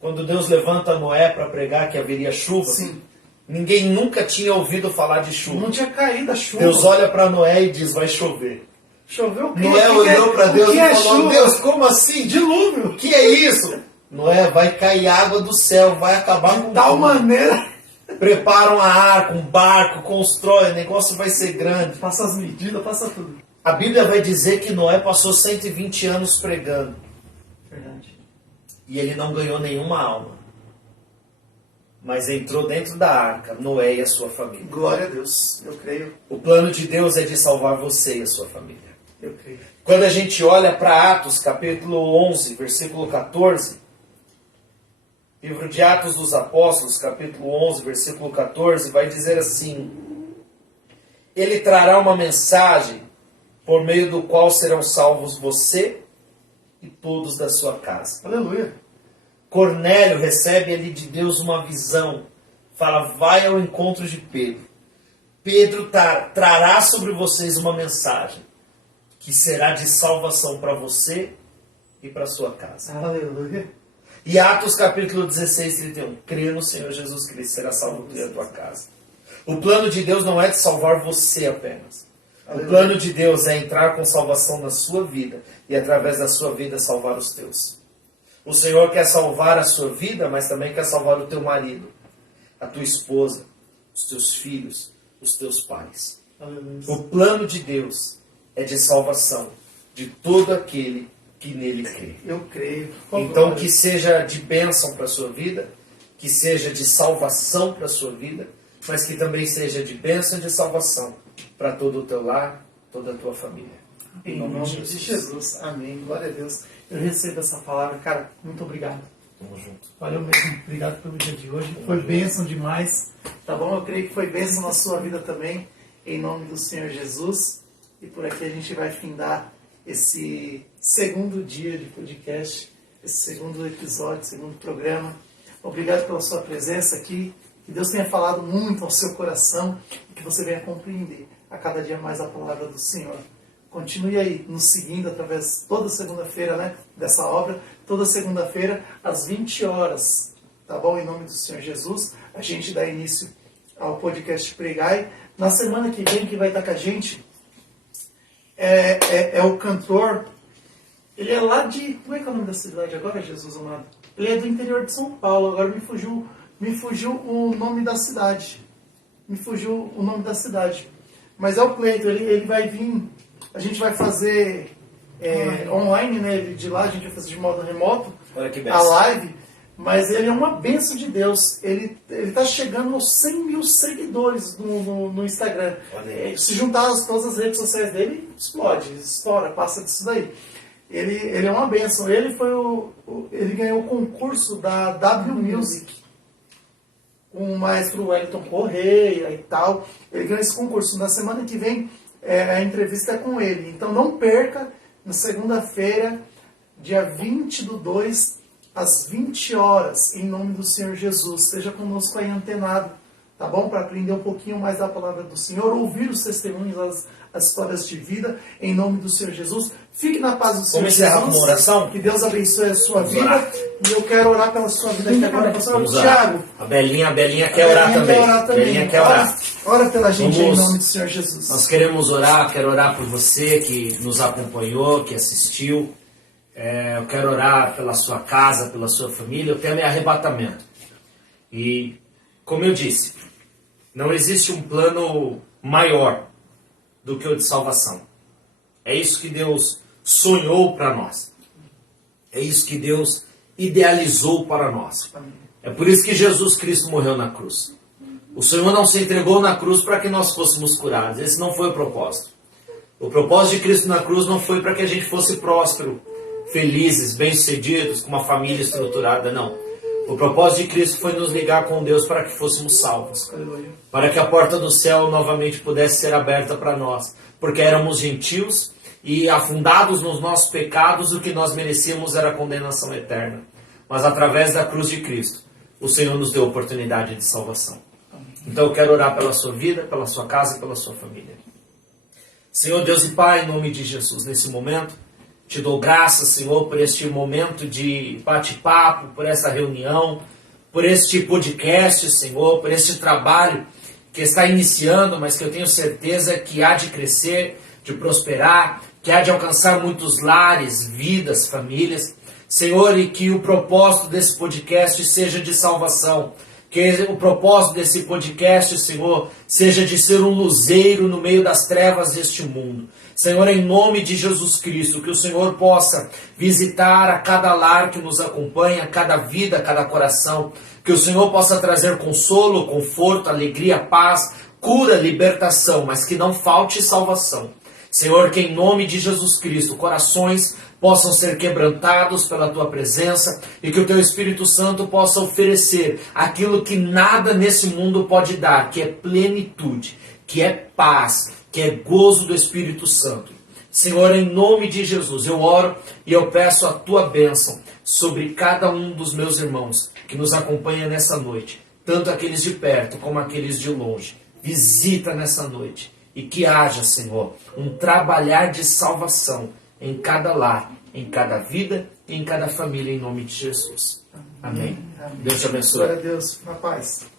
quando Deus levanta Noé para pregar que haveria chuva. Sim. Ninguém nunca tinha ouvido falar de chuva. Não tinha caído a chuva. Deus olha para Noé e diz: vai chover. Choveu o quê? Noé olhou para Deus e falou: chuva? Deus, como assim? Dilúvio. O que é isso? Noé, vai cair água do céu, vai acabar com De tal tudo. maneira. Prepara uma arca, um barco, constrói, o negócio vai ser grande. Passa as medidas, passa tudo. A Bíblia vai dizer que Noé passou 120 anos pregando. Verdade. E ele não ganhou nenhuma alma. Mas entrou dentro da arca, Noé e a sua família. Glória a Deus. Eu creio. O plano de Deus é de salvar você e a sua família. Eu creio. Quando a gente olha para Atos, capítulo 11, versículo 14, livro de Atos dos Apóstolos, capítulo 11, versículo 14, vai dizer assim: Ele trará uma mensagem por meio do qual serão salvos você e todos da sua casa. Aleluia. Cornélio recebe ali de Deus uma visão. Fala: vai ao encontro de Pedro. Pedro trará sobre vocês uma mensagem que será de salvação para você e para sua casa. Aleluia. E Atos capítulo 16, 31. Crê no Senhor Jesus Cristo, será salvo tu e a tua casa. O plano de Deus não é de salvar você apenas. Aleluia. O plano de Deus é entrar com salvação na sua vida e através da sua vida salvar os teus. O Senhor quer salvar a sua vida, mas também quer salvar o teu marido, a tua esposa, os teus filhos, os teus pais. Aleluia. O plano de Deus é de salvação de todo aquele que nele crê. Eu creio. Então que seja de bênção para a sua vida, que seja de salvação para a sua vida, mas que também seja de bênção e de salvação para todo o teu lar, toda a tua família. Em nome de Jesus. Amém. Glória a Deus. Eu recebo essa palavra. Cara, muito obrigado. Tamo junto. Valeu mesmo. Obrigado pelo dia de hoje. Foi bênção demais. Tá bom? Eu creio que foi bênção na sua vida também. Em nome do Senhor Jesus. E por aqui a gente vai findar esse segundo dia de podcast, esse segundo episódio, segundo programa. Obrigado pela sua presença aqui. Que Deus tenha falado muito ao seu coração e que você venha compreender a cada dia mais a palavra do Senhor. Continue aí nos seguindo através, toda segunda-feira, né, dessa obra, toda segunda-feira, às 20 horas, tá bom? Em nome do Senhor Jesus, a gente dá início ao podcast Pregai. Na semana que vem, quem vai estar com a gente é o cantor, ele é lá de, como é que é o nome da cidade agora, Jesus amado? Ele é do interior de São Paulo, agora me fugiu o nome da cidade. Mas é o Cleito, ele vai vir, a gente vai fazer online, né? De lá a gente vai fazer de modo remoto, Olha que a bênção. live, mas ele é uma bênção de Deus. Ele está chegando aos 100 mil seguidores no Instagram. Olha aí. Se juntar todas as redes sociais dele, explode, estoura, passa disso daí. Ele é uma bênção. Ele ganhou o concurso da W Music com o maestro Wellington Correia e tal. Ele ganhou esse concurso. Na semana que vem, a entrevista é com ele. Então não perca, na segunda-feira, dia 20/2, às 20 horas, em nome do Senhor Jesus. Esteja conosco aí antenado, tá bom? Para aprender um pouquinho mais da palavra do Senhor, ouvir os testemunhos, as histórias de vida, em nome do Senhor Jesus. Fique na paz do Senhor Vamos encerrar Jesus. com uma oração? Que Deus abençoe a sua Vamos vida. orar. E eu quero orar pela sua vida aqui agora. Pastor Vamos Tiago. orar. A Belinha quer orar também. Belinha quer orar. Ora pela gente Vamos. em nome do Senhor Jesus. Nós queremos orar, quero orar por você que nos acompanhou, que assistiu. Eu quero orar pela sua casa, pela sua família. O tema é arrebatamento. E, como eu disse, não existe um plano maior do que o de salvação. É isso que Deus sonhou para nós. É isso que Deus idealizou para nós. É por isso que Jesus Cristo morreu na cruz. O Senhor não se entregou na cruz para que nós fôssemos curados. Esse não foi o propósito. O propósito de Cristo na cruz não foi para que a gente fosse próspero, felizes, bem-sucedidos, com uma família estruturada, não. O propósito de Cristo foi nos ligar com Deus para que fôssemos salvos. Aleluia. Para que a porta do céu novamente pudesse ser aberta para nós. Porque éramos gentios e afundados nos nossos pecados, o que nós merecíamos era a condenação eterna. Mas através da cruz de Cristo, o Senhor nos deu a oportunidade de salvação. Então eu quero orar pela sua vida, pela sua casa e pela sua família. Senhor Deus e Pai, em nome de Jesus, nesse momento, te dou graças, Senhor, por este momento de bate-papo, por essa reunião, por este podcast, Senhor, por este trabalho que está iniciando, mas que eu tenho certeza que há de crescer, de prosperar, que há de alcançar muitos lares, vidas, famílias. Senhor, e que o propósito desse podcast seja de salvação. Que o propósito desse podcast, Senhor, seja de ser um luzeiro no meio das trevas deste mundo. Senhor, em nome de Jesus Cristo, que o Senhor possa visitar a cada lar que nos acompanha, cada vida, cada coração. Que o Senhor possa trazer consolo, conforto, alegria, paz, cura, libertação, mas que não falte salvação. Senhor, que em nome de Jesus Cristo, corações possam ser quebrantados pela Tua presença e que o Teu Espírito Santo possa oferecer aquilo que nada nesse mundo pode dar, que é plenitude, que é paz, que é gozo do Espírito Santo. Senhor, em nome de Jesus, eu oro e eu peço a Tua bênção sobre cada um dos meus irmãos que nos acompanha nessa noite, tanto aqueles de perto como aqueles de longe. Visita nessa noite e que haja, Senhor, um trabalhar de salvação em cada lar, em cada vida e em cada família, em nome de Jesus. Amém. Amém. Deus te abençoe. Glória a Deus. Na paz.